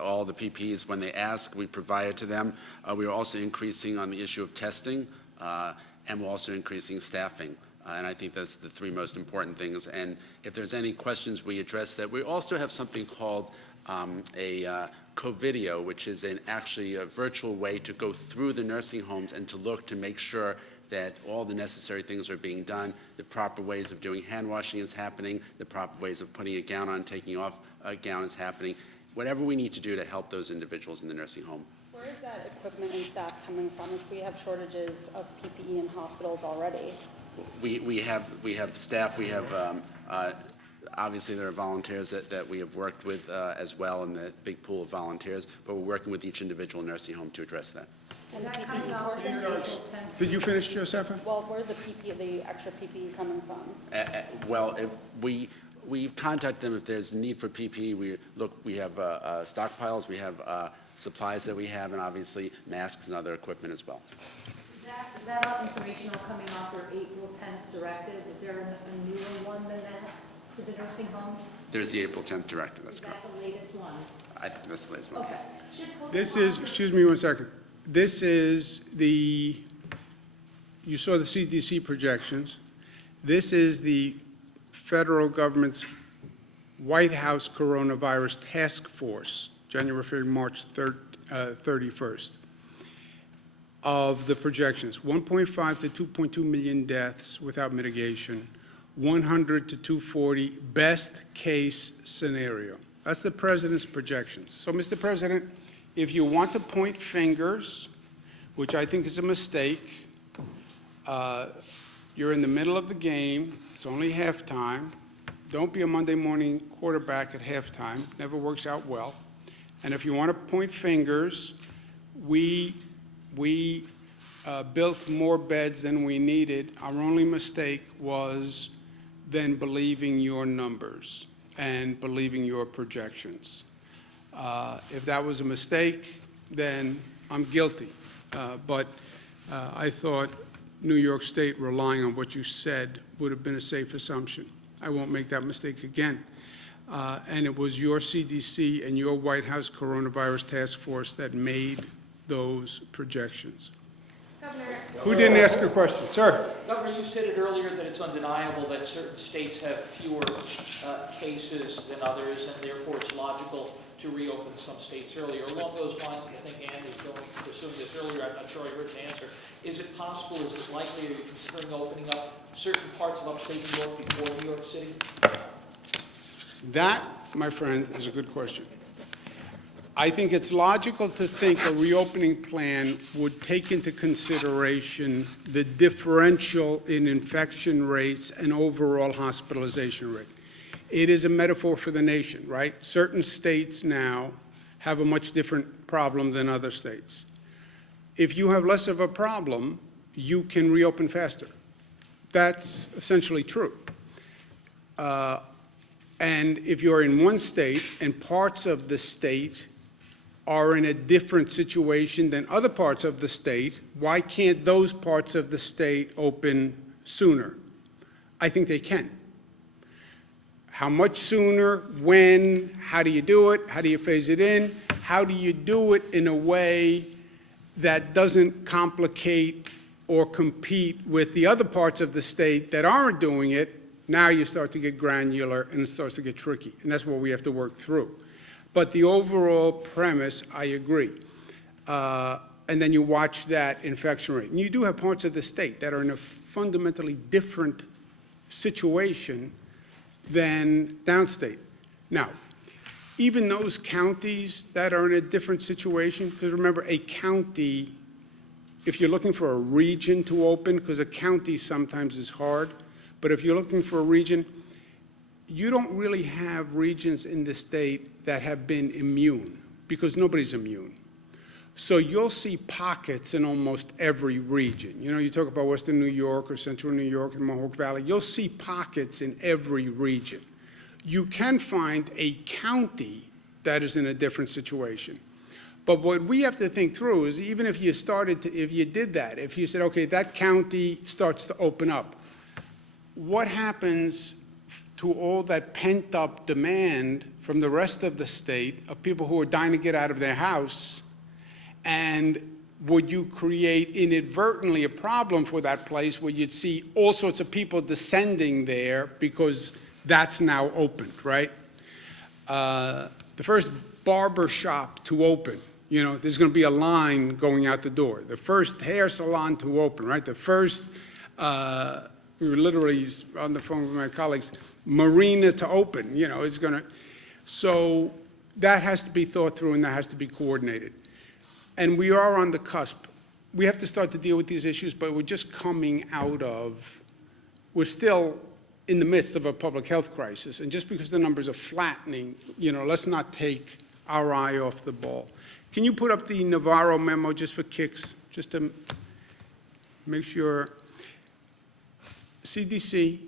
all the PPEs, when they ask, we provide it to them. We are also increasing on the issue of testing, and we're also increasing staffing. And I think that's the three most important things. And if there's any questions, we address that. We also have something called a co-video, which is actually a virtual way to go through the nursing homes and to look to make sure that all the necessary things are being done, the proper ways of doing hand washing is happening, the proper ways of putting a gown on, taking off a gown is happening, whatever we need to do to help those individuals in the nursing home. Where is that equipment and staff coming from if we have shortages of PPE in hospitals already? We have staff, we have, obviously there are volunteers that we have worked with as well in the big pool of volunteers, but we're working with each individual nursing home to address that. Is that coming off of April 10th? Did you finish, Josepha? Well, where's the PPE, the extra PPE coming from? Well, we contact them if there's a need for PPE. We have stockpiles, we have supplies that we have, and obviously masks and other equipment as well. Is that all informational coming off your April 10th directive? Is there a newer one than that to the nursing homes? There's the April 10th directive, that's correct. Is that the latest one? I think that's the latest one. Okay. This is, excuse me one second. This is you saw the CDC projections. This is the federal government's White House Coronavirus Task Force, January, February, March 31st. Of the projections, 1.5 to 2.2 million deaths without mitigation, 100 to 240 best case scenario. That's the president's projections. So, Mr. President, if you want to point fingers, which I think is a mistake, you're in the middle of the game, it's only halftime. Don't be a Monday morning quarterback at halftime, never works out well. And if you want to point fingers, we built more beds than we needed. Our only mistake was then believing your numbers and believing your projections. If that was a mistake, then I'm guilty. But I thought New York State relying on what you said would have been a safe assumption. I won't make that mistake again. And it was your CDC and your White House Coronavirus Task Force that made those projections. Governor, Who didn't ask a question? Sir? Governor, you stated earlier that it's undeniable that certain states have fewer cases than others, and therefore it's logical to reopen some states earlier. Along those lines, I think Ann was pursuing this earlier, I'm not sure I heard an answer. Is it possible, is it likely, are you considering opening up certain parts of upstate New York before New York City? That, my friend, is a good question. I think it's logical to think a reopening plan would take into consideration the differential in infection rates and overall hospitalization rate. It is a metaphor for the nation, right? Certain states now have a much different problem than other states. If you have less of a problem, you can reopen faster. That's essentially true. And if you're in one state and parts of the state are in a different situation than other parts of the state, why can't those parts of the state open sooner? I think they can. How much sooner, when, how do you do it, how do you phase it in, how do you do it in a way that doesn't complicate or compete with the other parts of the state that aren't doing it. Now you start to get granular and it starts to get tricky, and that's what we have to work through. But the overall premise, I agree. And then you watch that infection rate. And you do have parts of the state that are in a fundamentally different situation than downstate. Now, even those counties that are in a different situation, because remember, a county, if you're looking for a region to open, because a county sometimes is hard, but if you're looking for a region, you don't really have regions in the state that have been immune, because nobody's immune. So you'll see pockets in almost every region. You know, you talk about Western New York or Central New York and Mohawk Valley, you'll see pockets in every region. You can find a county that is in a different situation. But what we have to think through is even if you if you did that, if you said, okay, that county starts to open up, what happens to all that pent-up demand from the rest of the state of people who are dying to get out of their house? And would you create inadvertently a problem for that place where you'd see all sorts of people descending there because that's now opened, right? The first barber shop to open, you know, there's going to be a line going out the door. The first hair salon to open, right? The first, we were literally on the phone with my colleagues, marina to open, you know, it's going to. So that has to be thought through and that has to be coordinated. And we are on the cusp. We have to start to deal with these issues, but we're just coming out of, we're still in the midst of a public health crisis. And just because the numbers are flattening, you know, let's not take our eye off the ball. Can you put up the Navarro memo just for kicks, just to make sure? CDC,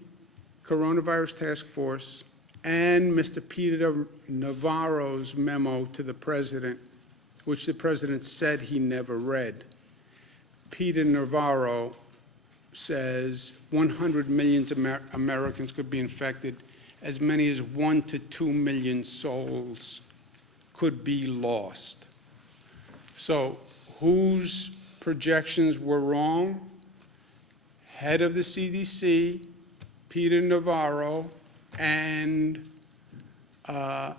Coronavirus Task Force, and Mr. Peter Navarro's memo to the president, which the president said he never read. Peter Navarro says 100 million Americans could be infected, as many as 1 to 2 million souls could be lost. So whose projections were wrong? Head of the CDC, Peter Navarro, and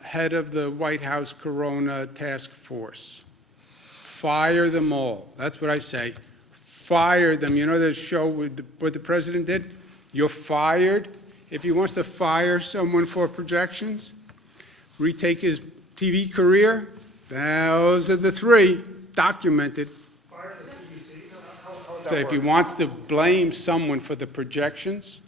head of the White House Corona Task Force. Fire them all. That's what I say. Fire them. You know the show with what the president did? You're fired. If he wants to fire someone for projections, retake his TV career, those are the three documented. Fire the CDC? How would that So if he work? wants to blame someone for the projections,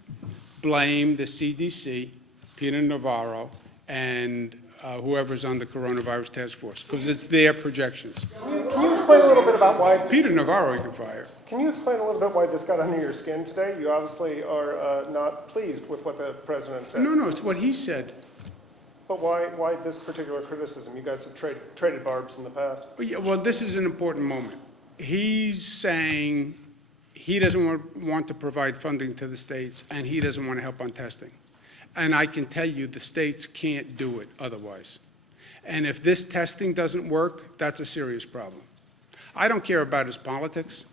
blame the CDC, Peter Navarro, and whoever's on the Coronavirus Task Force, because it's their projections. Can you explain a little bit about why? Peter Navarro you can fire. Can you explain a little bit why this got under your skin today? You obviously are not pleased with what the president said. No, it's what he said. But why this particular criticism? You guys have traded barbs in the past. Yeah, well, this is an important moment. He's saying he doesn't want to provide funding to the states, and he doesn't want to help on testing. And I can tell you the states can't do it otherwise. And if this testing doesn't work, that's a serious problem. I don't care about his politics,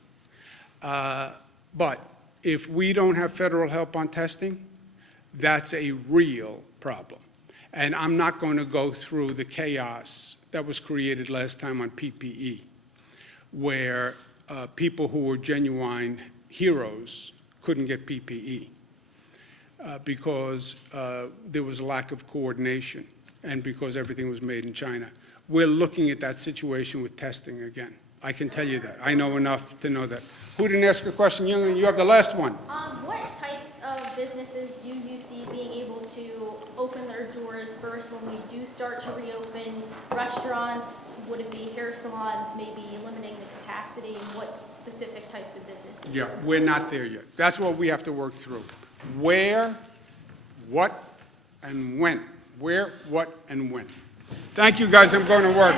but if we don't have federal help on testing, that's a real problem. And I'm not going to go through the chaos that was created last time on PPE, where people who were genuine heroes couldn't get PPE. Because there was a lack of coordination and because everything was made in China. We're looking at that situation with testing again. I can tell you that. I know enough to know that. Who didn't ask a question? You have the last one. What types of businesses do you see being able to open their doors first when we do start to reopen? Restaurants, would it be hair salons, maybe limiting the capacity? What specific types of businesses? Yeah, we're not there yet. That's what we have to work through. Where, what, and when. Where, what, and when. Thank you, guys. I'm going to work.